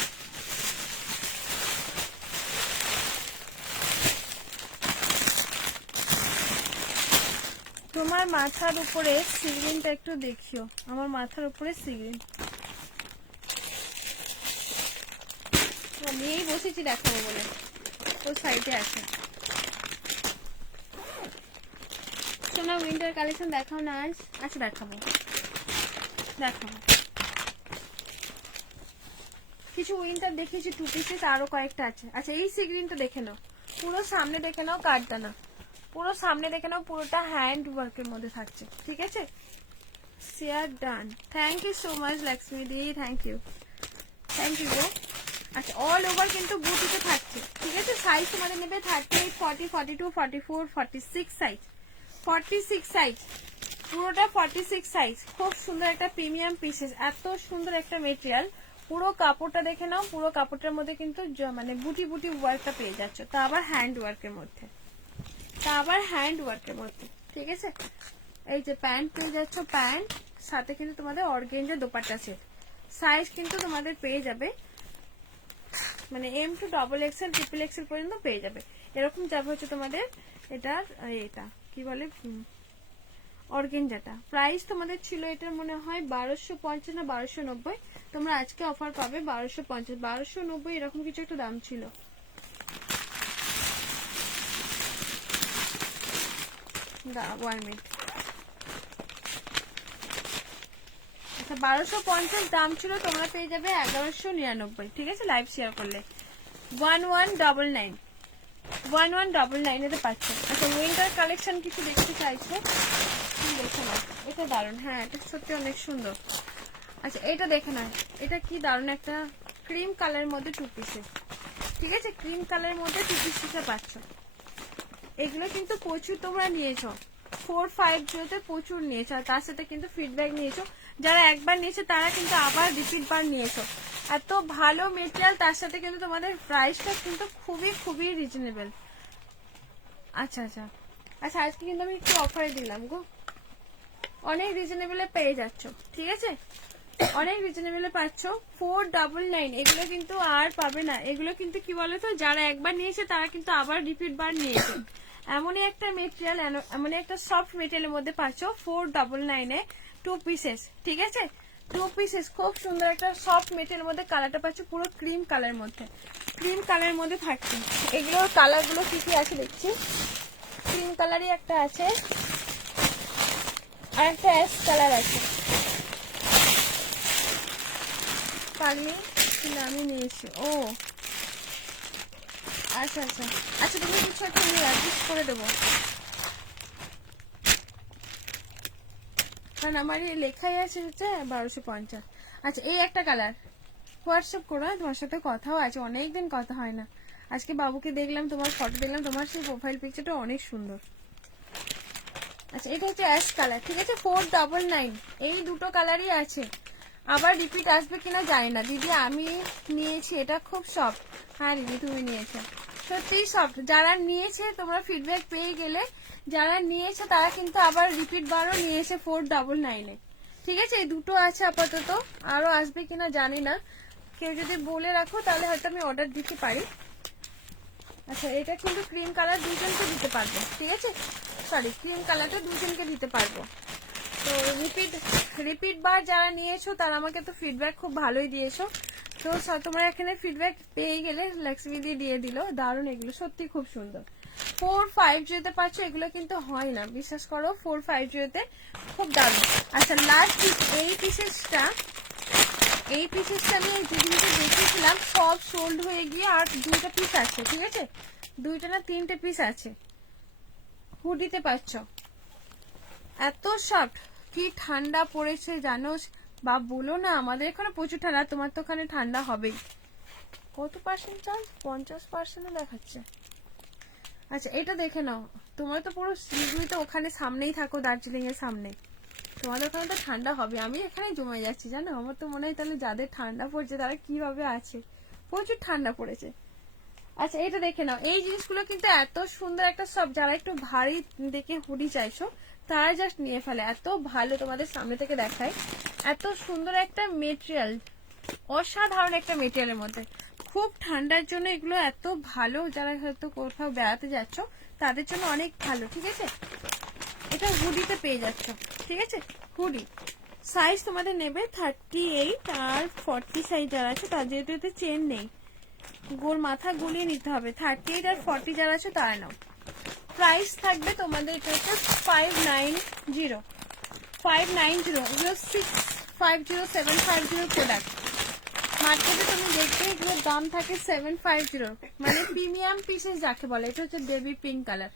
তোমার মাথার উপরে সিগ্রিনটা একটু দেখিও, আমার মাথার উপরে সিগ্রিন নিয়েই বসেছি দেখাবো বলে, ও সাইডে আছে। তোমরা উইন্টার কালেকশন দেখাও না আজ? আচ্ছা দেখাবো দেখাবো, কিছু উইন্টার দেখিয়েছি 2 পিসেস, আরো কয়েকটা আছে। আচ্ছা এই সিগ্রিনটা দেখে নাও, পুরো সামনে দেখে নাও, কাটটা না, পুরো সামনে দেখে নাও, পুরোটা হ্যান্ড ওয়ার্কের মধ্যে থাকছে, ঠিক আছে। Share done, thank you so much Lakshmi দি, থ্যাংক ইউ গো। আচ্ছা অল ওভার কিন্তু বুটিতে থাকছে, ঠিক আছে। সাইজ তোমাদের নেবে 38, 40, 42, 44, 46 সাইজ, 46 সাইজ, পুরোটা 46 সাইজ। খুব সুন্দর একটা প্রিমিয়াম পিসেস, এত সুন্দর একটা মেটেরিয়াল। পুরো কাপড়টা দেখে নাও, পুরো কাপড়টার মধ্যে কিন্তু মানে বুটি বুটি ওয়ার্কটা পেয়ে যাচ্ছ, তা আবার হ্যান্ড ওয়ার্কের মধ্যে, ঠিক আছে। এই যে প্যান্ট পেয়ে যাচ্ছ, প্যান্ট সাথে কিন্তু তোমাদের অর্গেঞ্জা দোপাট্টা সেট। সাইজ কিন্তু তোমাদের পেয়ে যাবে মানে M to XXL, XXL পর্যন্ত পেয়ে যাবে। এরকম যাবে হচ্ছে তোমাদের এটার এটা কি বলে অর্গেঞ্জাটা। প্রাইস তোমাদের ছিল এটার মনে হয় 1250 না 1290, তোমরা আজকে অফার পাবে 1250, 1290 এরকম কিছু একটা দাম ছিল। আচ্ছা 1250 দাম ছিল, তোমরা পেয়ে যাবে 1199, ঠিক আছে। লাইভ শেয়ার করলে 1199 এতে পাচ্ছ। আচ্ছা উইন্টার কালেকশন কিছু দেখতে চাইছো দেখে নাও, এটা দারুণ, হ্যাঁ এটা সত্যি অনেক সুন্দর। আচ্ছা এটা দেখে নাও, এটা কি দারুণ একটা ক্রিম কালারের মধ্যে 2 পিসেস, ঠিক আছে। ক্রিম কালারের মধ্যে 2 পিসেসে পাচ্ছ। এগুলো কিন্তু প্রচুর তোমরা নিয়েছো, 4-5 জোতে প্রচুর নিয়েছো, আর তার সাথে কিন্তু ফিডব্যাক নিয়েছো। যারা একবার নিয়েছো তারা কিন্তু আবার রিপিট বার নিয়েছো। এত ভালো মেটেরিয়াল, তার সাথে কিন্তু তোমাদের প্রাইসটা কিন্তু খুবই খুবই রিজনেবল। আচ্ছা আচ্ছা আচ্ছা আজকে কিন্তু আমি একটু অফারে দিলাম গো, অনেক রিজনেবলে পেয়ে যাচ্ছ, ঠিক আছে, অনেক রিজনেবলে পাচ্ছ। 499 এগুলো কিন্তু আর পাবে না, এগুলো কিন্তু কি বলতো যারা একবার নিয়েছে তারা কিন্তু আবার রিপিট বার নিয়েছে। এমনই একটা মেটেরিয়াল, এমনই একটা সফট মেটেরিয়ালের মধ্যে পাচ্ছ 499 এ 2 পিসেস, ঠিক আছে। 2 পিসেস খুব সুন্দর একটা সফট মেটেরিয়ালের মধ্যে, কালারটা পাচ্ছ পুরো ক্রিম কালারের মধ্যে, ক্রিম কালারের মধ্যে থাকছে। এগুলোর কালারগুলো কি কি আছে দেখছি, ক্রিম কালারই একটা আছে, আর একটা অ্যাশ কালার আছে। পাগলি আমি নিয়েছি, ও আচ্ছা আচ্ছা আচ্ছা তুমি কিছু একটা নিয়ে অ্যাডজাস্ট করে দেবো, কারণ আমার এই লেখাই আছে হচ্ছে 1250। আচ্ছা এই একটা কালার, হোয়াটসঅ্যাপ করো, তোমার সাথে কথাও আছে, অনেকদিন কথা হয় না। আজকে বাবুকে দেখলাম, তোমার ফটো দেখলাম, তোমার সেই প্রোফাইল পিকচারটা অনেক সুন্দর। আচ্ছা এটা হচ্ছে অ্যাশ কালার, ঠিক আছে। 499 এই দুটো কালারই আছে, আবার রিপিট আসবে কিনা জানি না। দিদি আমি নিয়েছি, এটা খুব সফট। হ্যাঁ দিদি তুমি নিয়েছো, সত্যি সফট। যারা নিয়েছে তোমরা ফিডব্যাক পেয়ে গেলে, যারা নিয়েছে তারা কিন্তু আবার রিপিট বারও নিয়েছে 499 এ, ঠিক আছে। এই দুটো আছে আপাতত, আরো আসবে কিনা জানি না, কেউ যদি বলে রাখো তাহলে হয়তো আমি অর্ডার দিতে পারি। আচ্ছা এটা কিন্তু ক্রিম কালার দুজনকে দিতে পারবো, ঠিক আছে, সরি ক্রিম কালারটা দুজনকে দিতে পারবো। তো রিপিট বার যারা নিয়েছো তারা আমাকে তো ফিডব্যাক খুব ভালোই দিয়েছো, তো তোমরা এখানে ফিডব্যাক পেয়ে গেলে লক্ষ্মী দিয়ে দিল, দারুণ, এগুলো সত্যি খুব সুন্দর। 450 পাচ্ছ, এগুলো কিন্তু হয় না, বিশ্বাস করো 450 খুব দারুণ। আচ্ছা লাস্ট এই পিসেসটা আমি যেদিনকে দেখেছিলাম সব সোল্ড হয়ে গিয়ে আর 2টা পিস আছে, ঠিক আছে, 2টা না 3টে পিস আছে। হুডিতে পাচ্ছ, এত সফট, কি ঠান্ডা পড়েছে জানোস, বা বলো না, আমাদের এখানে প্রচুর ঠান্ডা, তোমার তো ওখানে ঠান্ডা হবেই। কত পার্সেন্ট চান্স? 50% দেখাচ্ছে। আচ্ছা এটা দেখে নাও, তোমার তো পুরো শিলিগুড়ি তো ওখানে সামনেই থাকো, দার্জিলিং এর সামনে, তোমাদের ওখানে তো ঠান্ডা হবে। আমি এখানে জমে যাচ্ছি জানো, আমার তো মনে হয় তাহলে যাদের ঠান্ডা পড়ছে তারা কিভাবে আছে, প্রচুর ঠান্ডা পড়েছে। আচ্ছা এটা দেখে নাও, এই জিনিসগুলো কিন্তু এত সুন্দর একটা সব, যারা একটু ভারী দেখে হুডি চাইছো তারা জাস্ট নিয়ে ফেলে, এত ভালো, তোমাদের সামনে থেকে দেখায়, এত সুন্দর একটা মেটেরিয়াল, অসাধারণ একটা মেটেরিয়ালের মধ্যে, খুব ঠান্ডার জন্য এগুলো এত ভালো, যারা হয়তো কোথাও বেড়াতে যাচ্ছ তাদের জন্য অনেক ভালো। ঠিক আছে, এটা হুডিতে পেয়ে যাচ্ছ। ঠিক আছে, হুডি সাইজ তোমাদের নেবে 38 আর 40 সাইজ যারা আছে, তার যেহেতু এতে চেন নেই, গোল মাথা গুলিয়ে নিতে হবে। 38 আর 40 যারা আছে তারা নাও। প্রাইস থাকবে তোমাদের এটা হচ্ছে 590, 590, এগুলো 650 750 প্রোডাক্ট। মার্কেটে তুমি দেখবে এগুলোর দাম থাকে 750, মানে প্রিমিয়াম পিসেস যাকে বলে। এটা হচ্ছে বেবি পিঙ্ক কালার,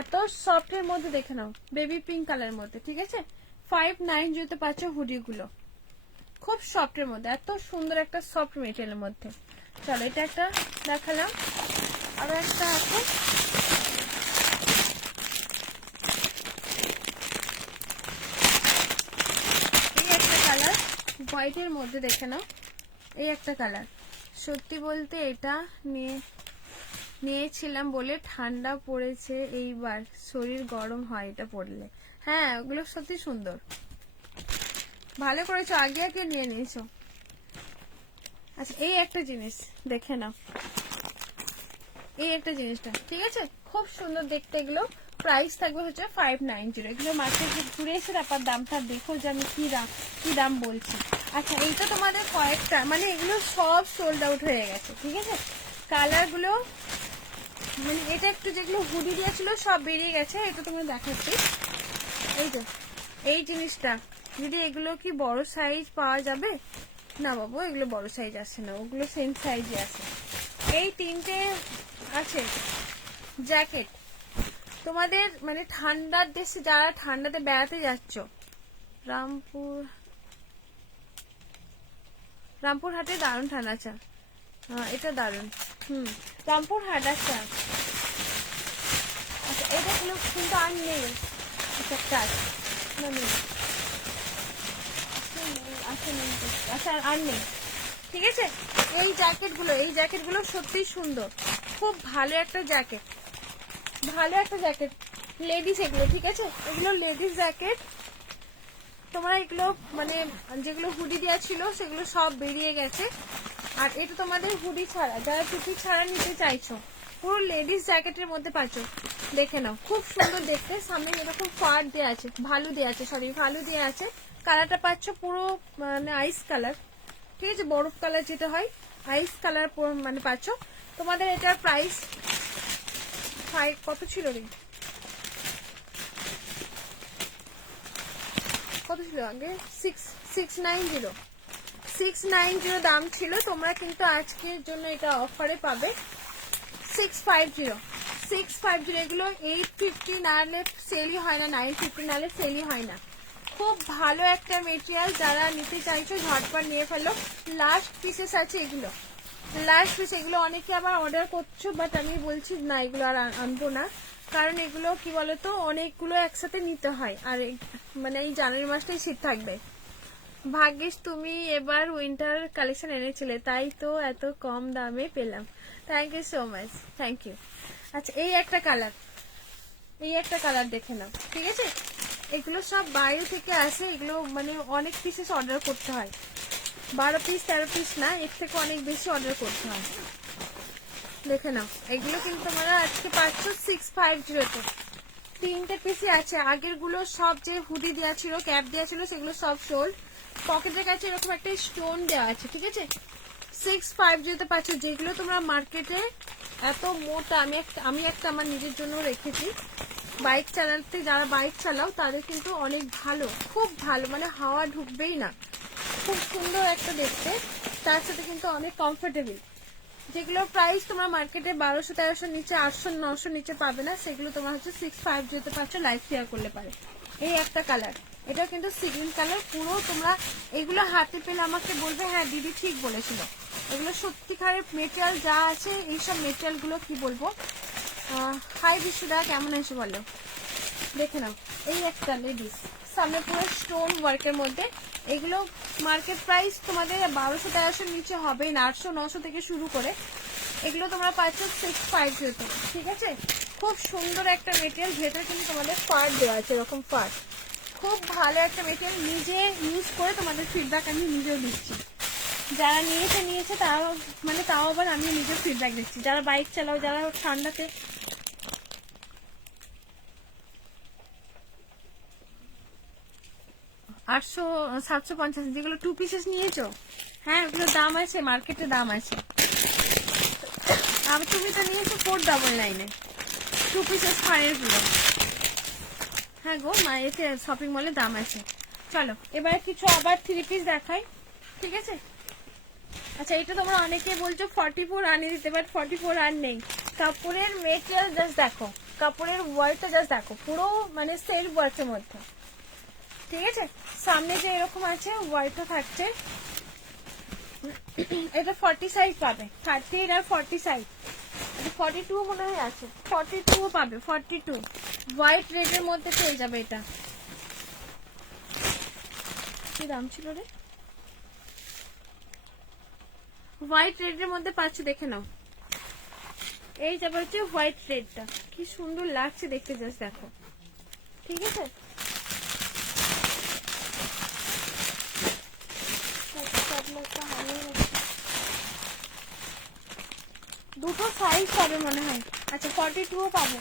এত সফট এর মধ্যে দেখে নাও, বেবি পিঙ্ক কালার মধ্যে। ঠিক আছে, 590 তে পাচ্ছ হুডি গুলো, খুব সফট এর মধ্যে, এত সুন্দর একটা সফট মেটেরিয়ালের মধ্যে। চলো এটা একটা দেখালাম, আরো একটা আছে, এই একটা কালার হোয়াইটের মধ্যে দেখে নাও, এই একটা কালার। সত্যি বলতে এটা নিয়েছিলাম বলে ঠান্ডা পড়েছে এইবার, শরীর গরম হয় এটা পরলে। হ্যাঁ ওগুলো সত্যি সুন্দর, ভালো করেছো, আগে আগে নিয়ে নিয়েছো। আচ্ছা এই একটা জিনিস দেখে নাও, এই একটা জিনিসটা, ঠিক আছে, খুব সুন্দর দেখতে। এগুলো প্রাইস থাকবে হচ্ছে 590। এগুলো মার্কেটে ঘুরে এসে তারপর দামটা দেখো যে আমি কি দাম বলছি। আচ্ছা এইটা তোমাদের কয়েকটা, মানে এগুলো সব সোল্ড আউট হয়ে গেছে। ঠিক আছে, কালারগুলো মানে এটা একটু যেগুলো হুডি দিয়ে ছিল সব বেরিয়ে গেছে। এটা তোমরা দেখাচ্ছি, এই যে এই জিনিসটা, যদি এগুলো কি বড় সাইজ পাওয়া যাবে? না বাবু এগুলো বড় সাইজ আসে না, ওগুলো সেম সাইজে আছে। এই তিনটে আছে জ্যাকেট, তোমাদের মানে ঠান্ডার দেশে যারা ঠান্ডাতে বেড়াতে যাচ্ছ, রামপুরহাটে দারুণ ঠান্ডা। আচ্ছা এটা দারুণ, রামপুরহাট। আচ্ছা আচ্ছা এটা কিন্তু আর নেই, একটা আছে না, নেই, আচ্ছা আর নেই। ঠিক আছে, এই জ্যাকেটগুলো সত্যি সুন্দর, খুব ভালো একটা জ্যাকেট, ভালো একটা জ্যাকেট লেডিস এগুলো। ঠিক আছে, এগুলো লেডিস জ্যাকেট, তোমরা এগুলো মানে যেগুলো হুডি দেওয়া ছিল সেগুলো সব বেরিয়ে গেছে। আর এটা তোমাদের হুডি ছাড়া, যারা টুপি ছাড়া নিতে চাইছো, পুরো লেডিস জ্যাকেটের মধ্যে পাচ্ছ। দেখে নাও, খুব সুন্দর দেখতে, সামনে এরকম ফার দেওয়া আছে, ভালো দেওয়া আছে, সরি ভালো দেওয়া আছে। কালারটা পাচ্ছ পুরো মানে আইস কালার, ঠিক আছে, বরফ কালার যেটা হয় আইস কালার মানে পাচ্ছ। তোমাদের এটার প্রাইস কত ছিল রে, কত ছিল আগে? 690 দাম ছিল। তোমরা কিন্তু আজকের জন্য এটা অফারে পাবে 650। এগুলো 850 নাহলে সেলই হয় না, 950 নাহলে সেলই হয় না। খুব ভালো একটা মেটেরিয়াল, যারা নিতে চাইছো ঝটপট নিয়ে ফেলো। লাস্ট পিসেস আছে এগুলো, লাস্ট পিস। এগুলো অনেকে আবার অর্ডার করছো, বাট আমি বলছি না এগুলো আর আনবো না, কারণ এগুলো কি বলতো অনেকগুলো একসাথে নিতে হয়, আর মানে এই জানুয়ারি মাসটাই শীত থাকবে। ভাগ্যিস তুমি এবার উইন্টার কালেকশন এনেছিলে, তাই তো এত কম দামে পেলাম। Thank you so much, thank you. আচ্ছা এই একটা কালার দেখে নাও। ঠিক আছে, এগুলো সব বাইরে থেকে আসে, এগুলো মানে অনেক পিসেস অর্ডার করতে হয়, 12 পিস 13 পিস না, এর থেকে অনেক বেশি অর্ডার করতে হয়। দেখে নাও, এগুলো কিন্তু তোমরা আজকে পাচ্ছ 650-তে। 3টে পিসই আছে, আগের গুলো সব যে হুডি দেওয়া ছিল, ক্যাপ দেওয়া ছিল, সেগুলো সব সোল্ড। পকেটের কাছে এরকম একটা স্টোন দেওয়া আছে। ঠিক আছে, 650-তে পাচ্ছ, যেগুলো তোমরা মার্কেটে এত মোটা। আমি একটা আমার নিজের জন্য রেখেছি, বাইক চালাতে, যারা বাইক চালাও তাদের কিন্তু অনেক ভালো, খুব ভালো, মানে হাওয়া ঢুকবেই না, খুব সুন্দর একটা দেখতে, তার সাথে কিন্তু অনেক কমফোর্টেবল। যেগুলো প্রাইস তোমরা মার্কেটে 1200-1300 নিচে, 800-900 নিচে পাবে না, সেগুলো তোমার হচ্ছে 650-তে পাচ্ছ, লাইভ শেয়ার করলে পারে। এই একটা কালার, এটা কিন্তু সি গ্রিন কালার পুরো। তোমরা এগুলো হাতে পেলে আমাকে বলবে হ্যাঁ দিদি ঠিক বলেছিল। এগুলো সত্যিকারের মেটেরিয়াল যা আছে, এইসব মেটেরিয়ালগুলো কি বলবো। হাই বিশুদা, কেমন আছে বলো? দেখে নাও, এই একটা লেডিস সামনে পুরো স্টোন ওয়ার্কের মধ্যে। এগুলো মার্কেট প্রাইস তোমাদের 1200-1300 নিচে হবে না, 800-900 থেকে শুরু করে। এগুলো তোমরা পাচ্ছ 650 তে, ঠিক আছে। খুব সুন্দর একটা মেটেরিয়াল, ভেতরে কিন্তু তোমাদের ফার দেওয়া আছে, এরকম ফার। খুব ভালো একটা মেটেরিয়াল, নিজে ইউজ করে তোমাদের ফিডব্যাক আমি নিজেও দিচ্ছি। যারা নিয়েছে তারাও মানে তাও আবার আমি নিজের ফিডব্যাক দিচ্ছি। যারা বাইক চালাও, যারা ঠান্ডাতে 800-750 যেগুলো 2 পিসেস নিয়েছো, হ্যাঁ ওগুলোর দাম আছে, মার্কেটে দাম আছে। আর তুমি তো নিয়েছো 499-এ 2 পিসেস ফায়ার গুলো। হ্যাঁ গো মা, এতে শপিং মলে দাম আছে। চলো এবার কিছু আবার 3 পিস দেখাই, ঠিক আছে। আচ্ছা, এটা তোমরা অনেকে বলছো 44 আনিয়ে দিতে, বাট 44 আর নেই। কাপড়ের মেটেরিয়াল জাস্ট দেখো, কাপড়ের ওয়ার্কটা জাস্ট দেখো, পুরো মানে সেলফ ওয়ার্কের মধ্যে, ঠিক আছে। সামনে যে এরকম আছে ওয়ার্কটা থাকছে। এটা 40 সাইজ পাবে, 30 আর 40 সাইজ। 42 মনে হয় আছে, 42 পাবে, 42 হোয়াইট রেডের মধ্যে পেয়ে যাবে। এটা কি দাম ছিল রে? হোয়াইট রেডের মধ্যে পাচ্ছ, দেখে নাও। এই যাবে হচ্ছে হোয়াইট রেডটা, কি সুন্দর লাগছে দেখতে, জাস্ট দেখো, ঠিক আছে। দুটো সাইজ পাবে মনে হয়। আচ্ছা 42 পাবে।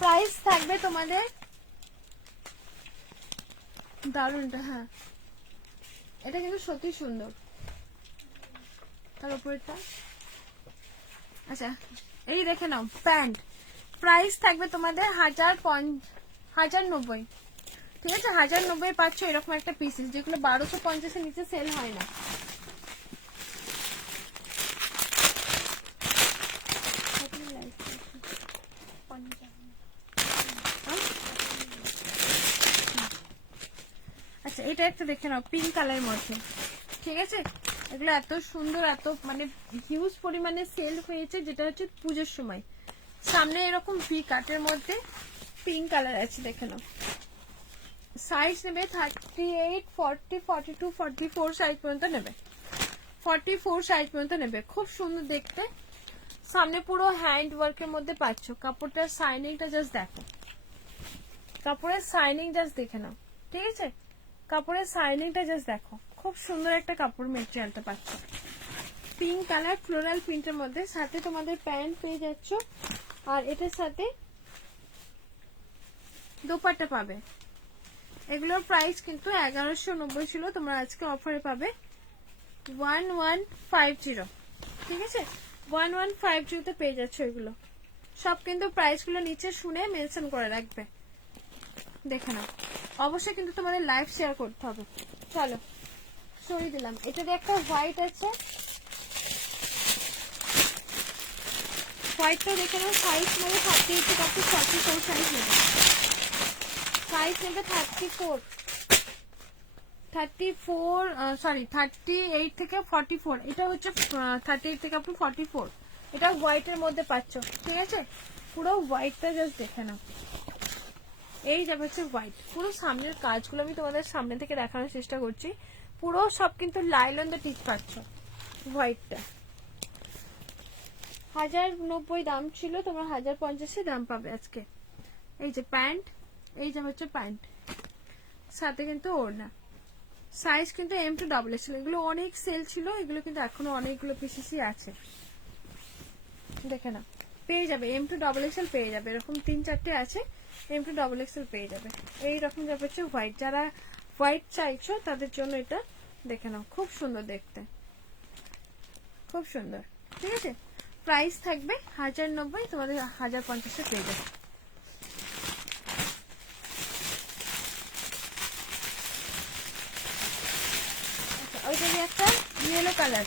প্রাইস থাকবে তোমাদের দারুনটা, হ্যাঁ এটা কিন্তু সত্যি সুন্দর। তার উপরেরটা আচ্ছা এই দেখে নাও, প্যান্ট প্রাইস থাকবে তোমাদের 1090, ঠিক আছে। 1090 পাচ্ছ এরকম একটা পিসেস, যেগুলো 1250-এর নিচে সেল হয় না। আচ্ছা এটা একটা দেখে নাও, পিঙ্ক কালারের মধ্যে, ঠিক আছে। এগুলো এত সুন্দর, এত মানে হিউজ পরিমাণে সেল হয়েছে, যেটা হচ্ছে পুজোর সময়। সামনে এরকম ভি কাটের মধ্যে পিঙ্ক কালার আছে, দেখে নাও। সাইজ নেবে 38, 40, 42, 44 সাইজ পর্যন্ত নেবে, 44 সাইজ পর্যন্ত নেবে। খুব সুন্দর দেখতে, সামনে পুরো হ্যান্ড ওয়ার্কের মধ্যে পাচ্ছ। কাপড়টার শাইনিংটা জাস্ট দেখো, কাপড়ের শাইনিং জাস্ট দেখে নাও, ঠিক আছে। কাপড়ের শাইনিংটা জাস্ট দেখো, খুব সুন্দর একটা কাপড় মেটেরিয়ালটা পাচ্ছ। পিঙ্ক কালার ফ্লোরাল প্রিন্টের মধ্যে, সাথে তোমাদের প্যান্ট পেয়ে যাচ্ছ, আর এটার সাথে দোপাট্টা পাবে। এগুলোর প্রাইস কিন্তু 1190 ছিল, তোমরা আজকে অফারে পাবে 1150, ঠিক আছে। 1150 তে পেয়ে যাচ্ছ এগুলো সব। কিন্তু প্রাইস গুলো নিচে শুনে মেনশন করে রাখবে, দেখে নাও। অবশ্যই কিন্তু তোমাদের লাইভ শেয়ার করতে হবে। চলো সরিয়ে দিলাম। এটাতে একটা হোয়াইট আছে, হোয়াইটটা দেখে নাও। সাইজ নেবে 38 থেকে 44 সাইজ নেবে, সাইজ নেবে 38 থেকে 44। এটা হচ্ছে 38 থেকে 44। এটা হোয়াইটের মধ্যে পাচ্ছ, ঠিক আছে। পুরো হোয়াইটটা জাস্ট দেখে নাও, এই যাবে হচ্ছে হোয়াইট। পুরো সামনের কাজগুলো আমি তোমাদের সামনে থেকে দেখানোর চেষ্টা করছি। পুরো সব কিন্তু লাইলন দা টিচ পাচ্ছ। হোয়াইটটা 1090 দাম ছিল, তোমরা 1050 দাম পাবে আজকে। এই যে প্যান্ট, এই যে হচ্ছে প্যান্ট, সাথে কিন্তু ওড়না। সাইজ কিন্তু M2XL। এগুলো অনেক সেল ছিল, এগুলো কিন্তু এখনো অনেকগুলো পিসেসই আছে, দেখে না। পেয়ে যাবে M2XL পেয়ে যাবে, এরকম 3-4টে আছে। M2XL পেয়ে যাবে। এইরকম যাবে হচ্ছে হোয়াইট। যারা হোয়াইট চাইছো তাদের জন্য এটা দেখে নাও, খুব সুন্দর দেখতে, খুব সুন্দর, ঠিক আছে। প্রাইস থাকবে 1090, তোমাদের 1050 পেয়ে যাবে। ওইটারই একটা ইয়েলো কালার,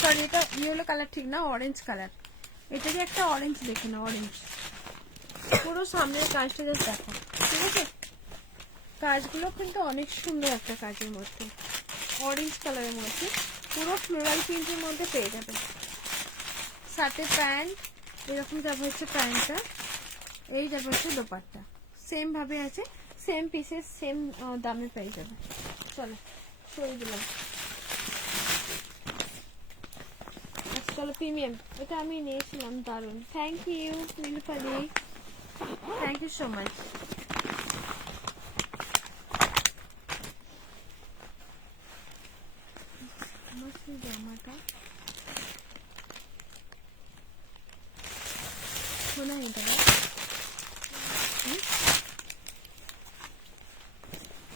সরি এটা ইয়েলো কালার ঠিক না, অরেঞ্জ কালার। এটারই একটা অরেঞ্জ দেখে না, অরেঞ্জ। পুরো সামনের কাজটা জাস্ট দেখো, ঠিক আছে। কাজগুলো কিন্তু অনেক সুন্দর একটা কাজের মধ্যে, অরেঞ্জ কালারের মধ্যে, পুরো ফ্লোরাল প্রিন্টের মধ্যে পেয়ে যাবে। সাথে প্যান্ট এরকম যাবে হচ্ছে প্যান্টটা, এই যাবে হচ্ছে দোপাট্টা, সেম ভাবে আছে, সেম পিসেস সেম দামে পেয়ে যাবে। চলো সরিয়ে দিলাম। আচ্ছা চলো প্রিমিয়াম, এটা আমি নিয়েছিলাম, দারুন, থ্যাংক ইউ নীলুফালি, থ্যাংক ইউ সো মাচ। আমার সেই জামাটা শোনা এটা,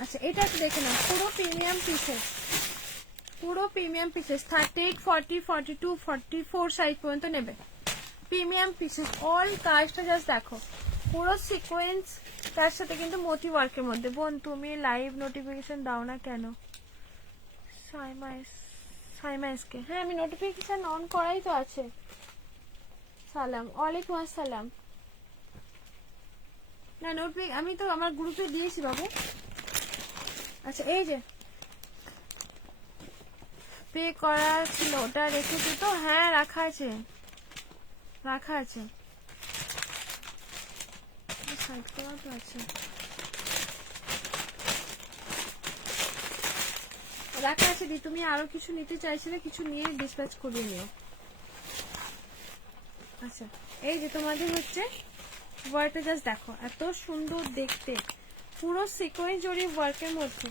আচ্ছা এটা একটু দেখে নাও, পুরো প্রিমিয়াম পিসেস, পুরো প্রিমিয়াম পিসেস 38, 40, 42, 44 সাইজ পর্যন্ত নেবে, প্রিমিয়াম পিসেস অল। কাজটা জাস্ট দেখো, পুরো সিকোয়েন্স, তার সাথে কিন্তু মোটি ওয়ার্কের মধ্যে। বোন তুমি লাইভ নোটিফিকেশন দাও না কেন? সাইমাইসকে, হ্যাঁ আমি নোটিফিকেশন অন করাই তো আছে। সালাম, ওয়ালাইকুম আসসালাম। না নোটিফিকেশন আমি তো আমার গ্রুপে দিয়েছি বাবু। আচ্ছা এই যে পে করা ছিল ওটা রেখেছি তো, হ্যাঁ রাখা আছে, রাখা আছে, সাইড করা তো আছে, রাখা আছে। দি তুমি আরো কিছু নিতে চাইছিলে, কিছু নিয়ে ডিসপ্যাচ করিয়ে নিও। আচ্ছা এই যে তোমাদের হচ্ছে ওয়ার্কটা জাস্ট দেখো, এত সুন্দর দেখতে, পুরো সিকোয়েন্স জরি ওয়ার্কের মধ্যে,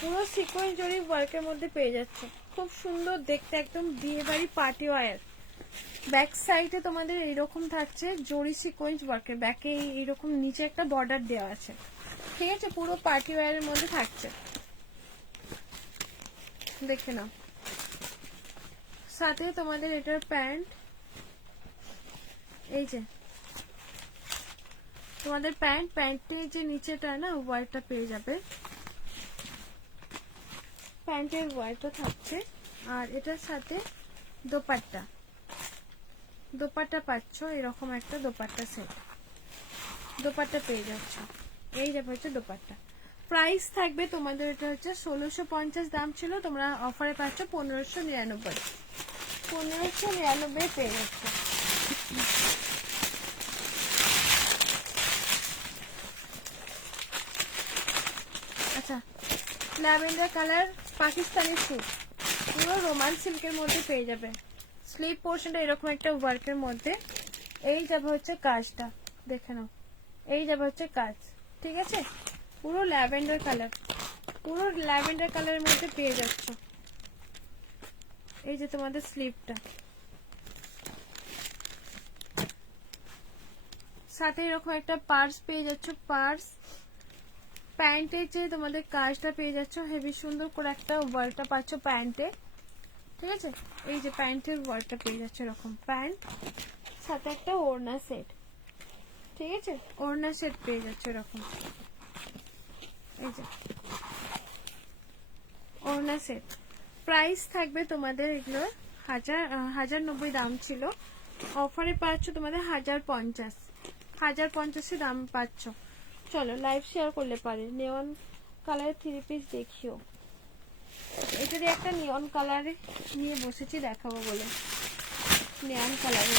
পুরো সিকোয়েন্স জরি ওয়ার্কের মধ্যে পেয়ে যাচ্ছে, খুব সুন্দর দেখতে, একদম বিয়ে বাড়ি পার্টি ওয়্যার। ব্যাক সাইডে তোমাদের এইরকম থাকছে জরি সিকোয়েন্স ওয়ার্কের, ব্যাকে এইরকম নিচে একটা বর্ডার দেওয়া আছে, ঠিক আছে, পুরো পার্টি ওয়্যারের মধ্যে থাকছে, দেখে নাও। সাথে তোমাদের এটার প্যান্ট, এই যে তোমাদের প্যান্টের যে নিচেটা না ওয়ারটা পেয়ে যাবে, প্যান্টের ওয়ারটা থাকছে, আর এটার সাথে দোপাট্টা, দোপাট্টা পাচ্ছ এরকম একটা দোপাট্টা সেট, দোপাট্টা পেয়ে যাচ্ছ, এই যাবে হচ্ছে দোপাট্টা। প্রাইস থাকবে তোমাদের, এটা হচ্ছে 1650 দাম ছিল, তোমরা অফারে পাচ্ছ 1599, 1599 পেয়ে যাচ্ছ। আচ্ছা ল্যাভেন্ডার কালার পাকিস্তানি স্যুট, পুরো রোমান সিল্কের মধ্যে পেয়ে যাবে, স্লিভ পোর্শনটা এরকম একটা ওয়ার্কের মধ্যে, এই যাবে হচ্ছে কাজটা, দেখে নাও, এই যাবে হচ্ছে কাজ, ঠিক আছে, পুরো ল্যাভেন্ডার কালার, পুরো ল্যাভেন্ডার কালারের মধ্যে পেয়ে যাচ্ছ। এই যে তোমাদের স্লিভটা, সাথে এরকম একটা পার্স পেয়ে যাচ্ছ, পার্স, প্যান্টের যে তোমাদের কাজটা পেয়ে যাচ্ছ, হেভি সুন্দর করে একটা ওয়ার্কটা পাচ্ছ প্যান্টে, ঠিক আছে, এই যে প্যান্টের ওয়ার্কটা পেয়ে যাচ্ছে এরকম প্যান্ট, সাথে একটা ওড়না সেট, ঠিক আছে, ওড়না সেট পেয়ে যাচ্ছে এরকম, এই যে ওড়না সেট। প্রাইস থাকবে তোমাদের এগুলো 1090 দাম ছিল, অফারে পাচ্ছ তোমাদের 1050, 1050 দাম পাচ্ছ। চলো লাইভ শেয়ার করলে পারে, নেওয়ান কালারের 3 পিস দেখিও, এটারে একটা নিয়ন কালারে নিয়ে বসেছি দেখাবো বলে, নেয়ন কালারে,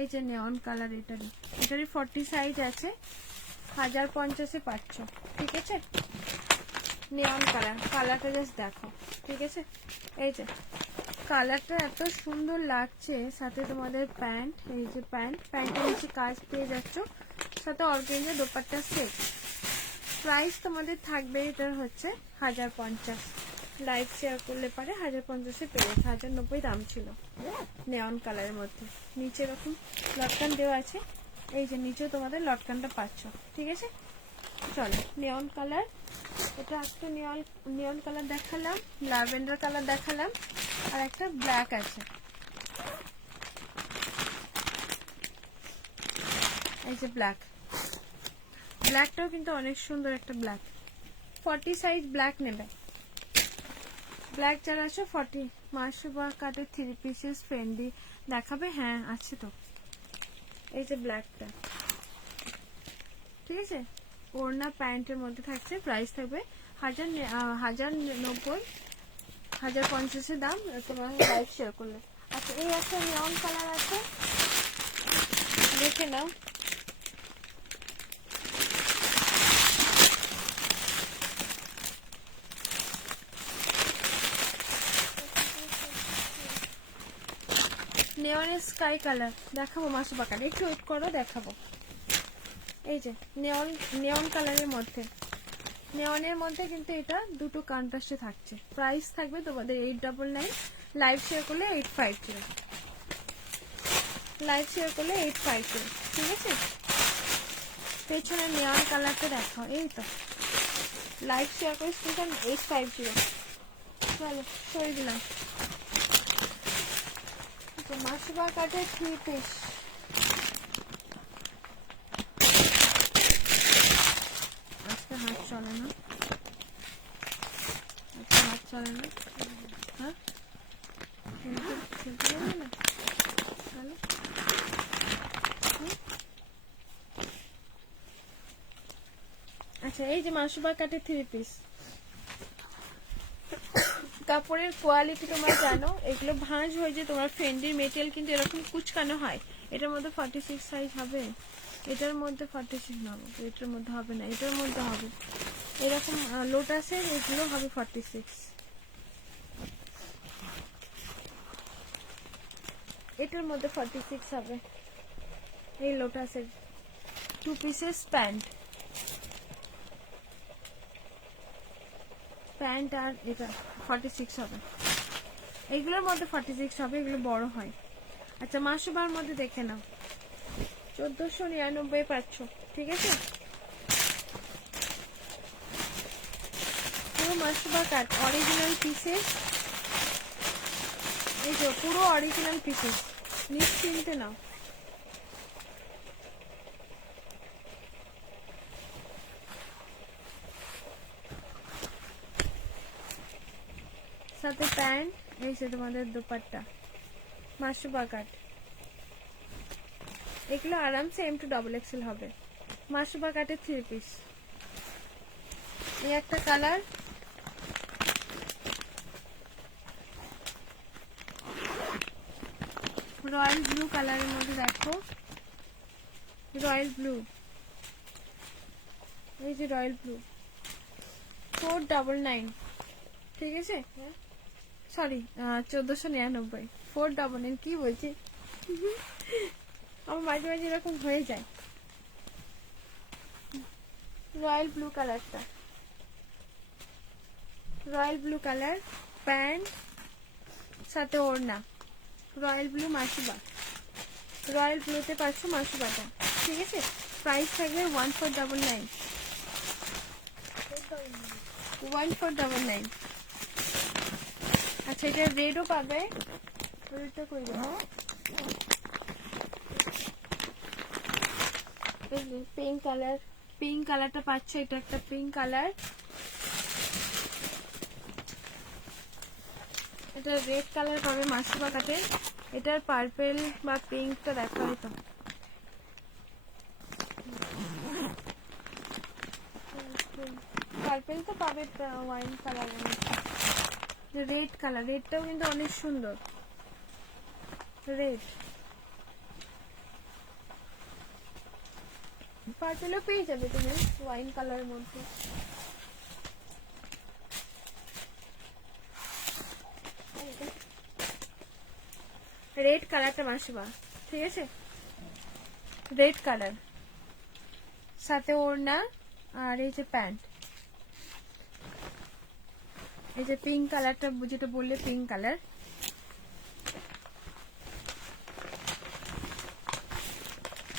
এই যে নেয়ন কালার, এটারই 40 সাইজ আছে, 1050 পাচ্ছ, ঠিক আছে, নেয়ন কালার, কালারটা জাস্ট দেখো, ঠিক আছে, এই যে কালারটা এত সুন্দর লাগছে, সাথে তোমাদের প্যান্ট, এই যে প্যান্টের নিচে কাজ পেয়ে যাচ্ছ, সাথে অর্গানজা দোপাট্টা সেট। প্রাইস তোমাদের থাকবে এটার হচ্ছে 1050, লাইভ শেয়ার করলে পারে 1050 পেয়ে যাচ্ছে, 1090 দাম ছিল, নেয়ন কালারের মধ্যে, নিচে এরকম লটকান দেওয়া আছে, এই যে নিচে তোমাদের লটকানটা পাচ্ছ, ঠিক আছে। চলো নেয়ন কালার, এটা একটা নিয়ন কালার দেখালাম, ল্যাভেন্ডার কালার দেখালাম, আর একটা ব্ল্যাক আছে, এই যে ব্ল্যাকটাও কিন্তু অনেক সুন্দর একটা ব্ল্যাক, 40 সাইজ ব্ল্যাক নেবে, ব্ল্যাক যারা আছে 40, মাসুবা কাটের 3 পিসেস ফ্রেন্ডলি দেখাবে, হ্যাঁ আছে তো, এই যে ব্ল্যাকটা, ঠিক আছে, ওড়না প্যান্টের মধ্যে থাকছে, প্রাইস থাকবে 1090, 1050 দাম তোমার লাইভ শেয়ার করলে। আচ্ছা এই একটা নিয়ন কালার আছে, দেখে নাও। নেওয়ার স্কাই কালার দেখাবো মাসু বাকার, একটু ওয়েট করো দেখাবো। এই যে নেওন কালারের মধ্যে, নেওনের মধ্যে কিন্তু এটা দুটো কন্ট্রাস্টে থাকছে। প্রাইস থাকবে তোমাদের 899, লাইভ শেয়ার করলে 850, লাইভ শেয়ার করলে 850, ঠিক আছে। পেছনে নেওন কালারটা দেখাও, এই তো লাইভ শেয়ার করে স্ক্রিনটা 850। চলো সরিয়ে দিলাম। মাসুবা কাটের 3 পিস, আজকে হাত চলে না, আজকে হাত চলে না। হ্যাঁ খেলতে যাবে না, চলো। আচ্ছা এই যে মাসুবা কাটের 3 পিস, কাপড়ের কোয়ালিটি তোমরা জানো, এগুলো ভাঁজ হয়ে যে তোমার ফেন্ডির মেটেরিয়াল কিন্তু এরকম কুচকানো হয়। এটার মধ্যে 46 সাইজ হবে, এটার মধ্যে 46 হবে, এটার মধ্যে হবে না, এটার মধ্যে হবে এরকম লোটাসের, এগুলো হবে 46, এটার মধ্যে 46 হবে। এই লোটাসের 2 পিসেস প্যান্ট, প্যান্ট আর এটা 46 হবে, এইগুলোর মধ্যে 46 হবে, এগুলো বড় হয়। আচ্ছা মাসুবার মধ্যে দেখে নাও, 1499 পাচ্ছ, ঠিক আছে। পুরো মাসুবা কাট অরিজিনাল পিসেস, এই যে পুরো অরিজিনাল পিসেস, নিশ্চিন্তে নাও। সাথে প্যান্ট, এই যে তোমাদের দুপাট্টা, মাসুবা কাট, এগুলো আরামসে M2XXL হবে। মাসুবা কাটের 3 পিস, এই একটা কালার, রয়্যাল ব্লু কালারের মধ্যে দেখো, রয়্যাল ব্লু, এই যে রয়্যাল ব্লু 499, ঠিক আছে। সরি 1499, 499 কি বলছি আমার মাঝে মাঝে এরকম হয়ে যায়। রয়্যাল ব্লু কালারটা, রয়্যাল ব্লু কালার, প্যান্ট সাথে ওড়না, রয়্যাল ব্লু মাসুবা, রয়্যাল ব্লুতে পাচ্ছ মাসুবাটা, ঠিক আছে। প্রাইস থাকবে 1499, 1499। আচ্ছা এটা রেডও পাবে, রেডটা করে দেবো, পিঙ্ক কালার, পিঙ্ক কালারটা পাচ্ছে, এটা একটা পিঙ্ক কালার, এটা রেড কালার পাবে মাসুবা কাটে, এটার পার্পেল বা পিঙ্কটা দেখা হয়তো, পার্পেল তো পাবে, ওয়াইন কালার, রেড কালার, রেডটাও কিন্তু অনেক সুন্দর, রেড, পার্পেলও পেয়ে যাবে তুমি ওয়াইন কালারের মধ্যে। রেড কালারটা মাসুবা, ঠিক আছে, রেড কালার সাথে ওড়না, আর এই যে প্যান্ট, এই যে পিঙ্ক কালারটা যেটা বললে পিঙ্ক কালার,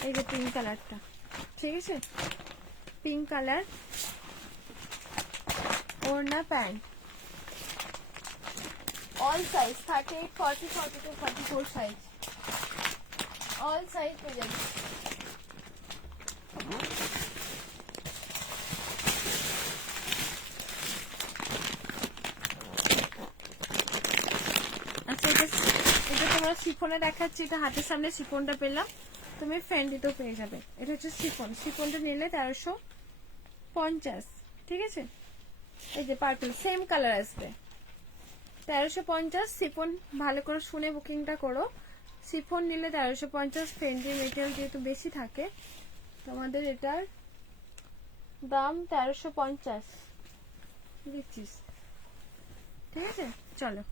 এই যে পিঙ্ক কালারটা, ঠিক আছে, পিঙ্ক কালার, ওড়না pant, all size 38, 40, 42, 44 size, all size পেয়ে যাবে। আচ্ছা এটা তোমার শিফনে দেখাচ্ছি, এটা হাতের সামনে শিফনটা পেলাম, তুমি ফ্যান্ডিতেও পেয়ে যাবে। এটা হচ্ছে শিফন, শিফনটা নিলে 1300, 1350, ঠিক আছে। এই যে পার্পল সেম কালার আসবে 1350। সিফন ভালো করে শুনে বুকিংটা করো। সিফন নিলে 1350, ফেন্ডি মেটেরিয়াল যেহেতু বেশি থাকে তোমাদের এটার দাম 1350 দিচ্ছিস, ঠিক আছে। চলো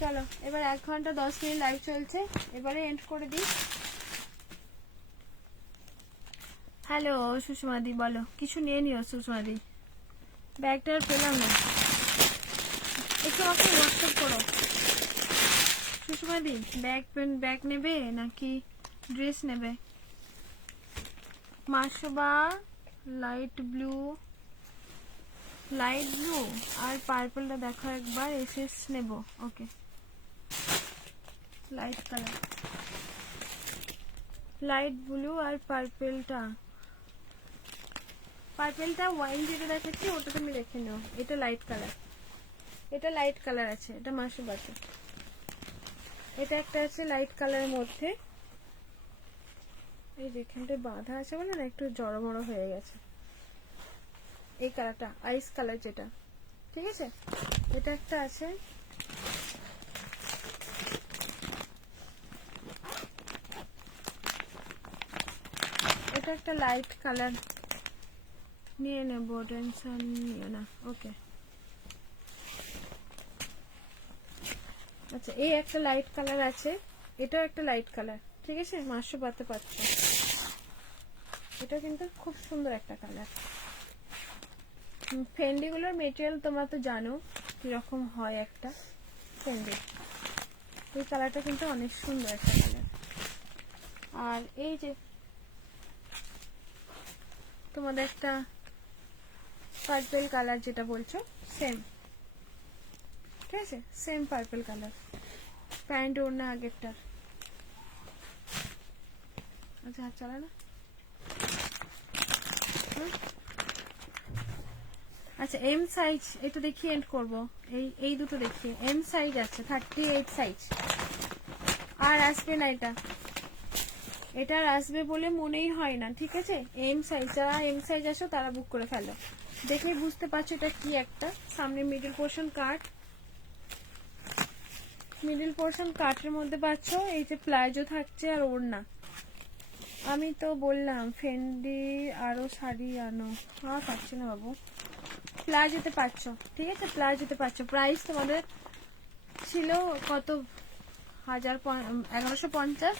চলো এবার 1 ঘন্টা 10 মিনিট লাইভ চলছে, এবারে এন্ড করে দিই। হ্যালো সুষমাদি, বলো কিছু নিয়ে নিও সুষমাদি। ব্যাগটা আর পেলাম না, একটু আমাকে হোয়াটসঅ্যাপ করো সুষমাদি। ব্যাগ নেবে নাকি ড্রেস নেবে? মাসবা লাইট ব্লু আর পার্পলটা দেখো একবার, এসএস নেব। Okay light colour, light blue আর পার্পলটা ওয়াইন যেটা দেখাচ্ছি ওটা তুমি রেখে নাও। এটা লাইট কালার, এটা লাইট কালার আছে, এটা মাসবাতে। এটা একটা আছে লাইট কালারের মধ্যে, এই যেখানটায় বাঁধা আছে বলে না একটু জড়ো হয়ে গেছে। এই কালারটা আইস কালার যেটা, ঠিক আছে। এটা একটা আছে, এটা একটা লাইট কালার নিয়ে নেবো, টেনশন নিও না। ওকে আচ্ছা, এই একটা লাইট কালার আছে, এটাও একটা লাইট কালার, ঠিক আছে। মাসো পাতে পাচ্ছ, এটা কিন্তু খুব সুন্দর একটা কালার। ফেন্ডি গুলোর মেটেরিয়াল তোমরা তো জানো কিরকম হয় একটা ফেন্ডি। এই কালারটা কিন্তু অনেক সুন্দর একটা কালার। আর এই যে তোমাদের একটা পার্পল কালার যেটা বলছো সেম, ঠিক আছে, সেম পার্পল কালার। প্যান্ট ওড়না আগেরটার। আচ্ছা হাত চালা না। আচ্ছা এম সাইজ এটা দেখিয়ে এন্ড করবো। এই দুটো দেখিয়ে এম সাইজ আছে, 38 সাইজ। আর আসবে না এটা, এটার আসবে বলে মনেই হয় না, ঠিক আছে। এম সাইজ, যারা এম সাইজ আসো তারা বুক করে ফেলো। দেখেই বুঝতে পারছো এটা কি একটা। সামনে মিডল পোর্শন কাট, মিডল পোর্শন কাটের মধ্যে পাচ্ছ এই যে প্লাজো থাকছে আর ওড়না। আমি তো বললাম ফেন্ডি আরো শাড়ি আনো, পাচ্ছি না বাবু। প্লাজোতে পাচ্ছ, ঠিক আছে, প্লাজোতে পাচ্ছ। প্রাইস তোমাদের ছিল কত, 1150,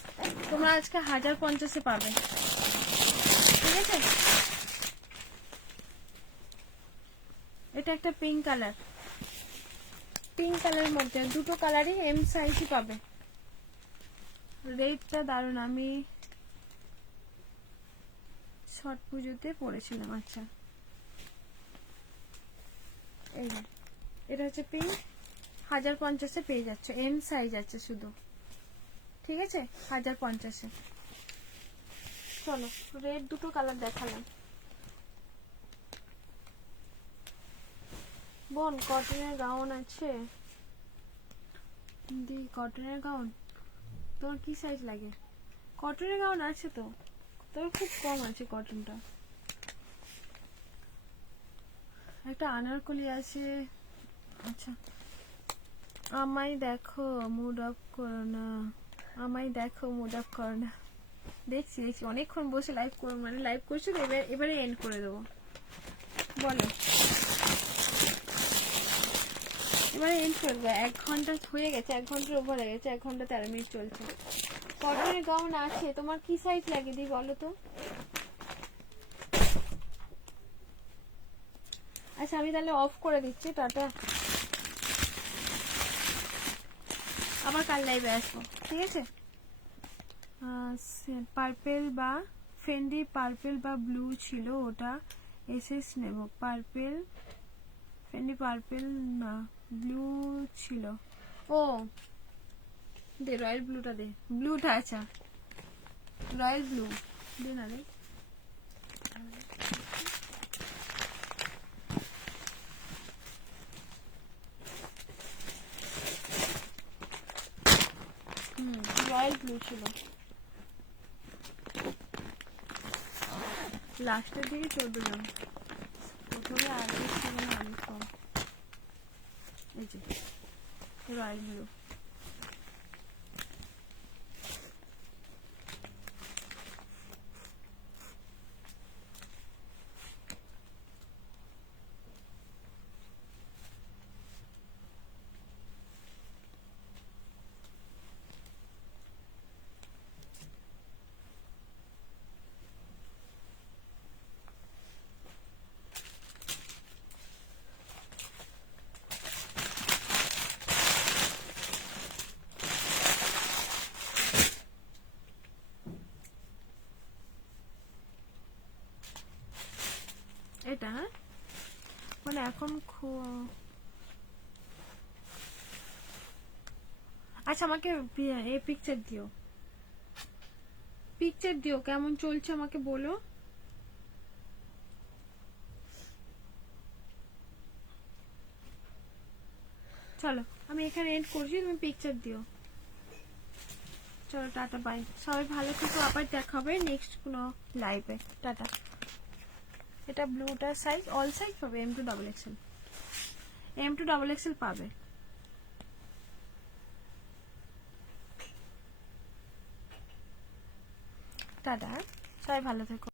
তোমরা আজকে 1050-এ পাবে, ঠিক আছে। এটা একটা পিঙ্ক কালার, পিঙ্ক কালারের মধ্যে দুটো কালারই এম সাইজই পাবে। রেটটা দারুণ, আমি ছট পুজোতে পরেছিলাম। আচ্ছা এই যে এটা হচ্ছে পিঙ্ক, 1050-এ পেয়ে যাচ্ছ। এম সাইজ আছে শুধু, ঠিক আছে, 1050-এ। চলো রেড দুটো কালার দেখালাম। বোন কটনের গাউন আছে দি, কটনের গাউন তোমার কি সাইজ লাগে? কটনের গাউন আছে তো, তবে খুব কম আছে কটনটা। একটা আনারকলি আছে। আচ্ছা আমায় দেখো মুড অফ করো না, আমায় দেখো মুড অফ করো না। দেখছি অনেকক্ষণ বসে লাইভ করো, মানে লাইভ করছি তো, এবারে এন্ড করে দেবো। বলো এবারে এন্ড করে দেবো। 1 ঘন্টা হয়ে গেছে, 1 ঘন্টার ওভার হয়ে গেছে, 1 ঘন্টা 13 মিনিট চলছে। কটনের গাউন আছে, তোমার কি সাইজ লাগে দি বলো তো। আচ্ছা আমি তাহলে অফ করে দিচ্ছি, টাটা। আবার কাল লাইভে আসবো, ঠিক আছে। পার্পেল বা ফেন্ডি পার্পেল বা ব্লু ছিল, ওটা এসএস নেব। পার্পেল ফেন্ডি পার্পেল না ব্লু ছিল। ও দে রয়্যাল ব্লুটা দে, ব্লুটা। আচ্ছা রয়্যাল ব্লু দে না রে। রয়্যাল ব্লু ছিল। লাস্টের দিকে 14 জন, প্রথমে আগে ছিল না, অনেক কম। এই যে রয়্যাল ব্লু, এটা হ্যাঁ, মানে এখন আচ্ছা আমাকে এই পিকচার দিও, পিকচার দিও কেমন চলছে আমাকে বলো। চলো আমি এখানে এন্ড করছি, তুমি পিকচার দিও। চলো টাটা বাই, সবাই ভালো থেকো, আবার দেখা হবে নেক্সট কোনো লাইভে। টাটা। এটা ব্লুটার সাইজ, অল সাইজ পাবে, M2XXL, M2XXL পাবে। টাটা, সবাই ভালো থেকো।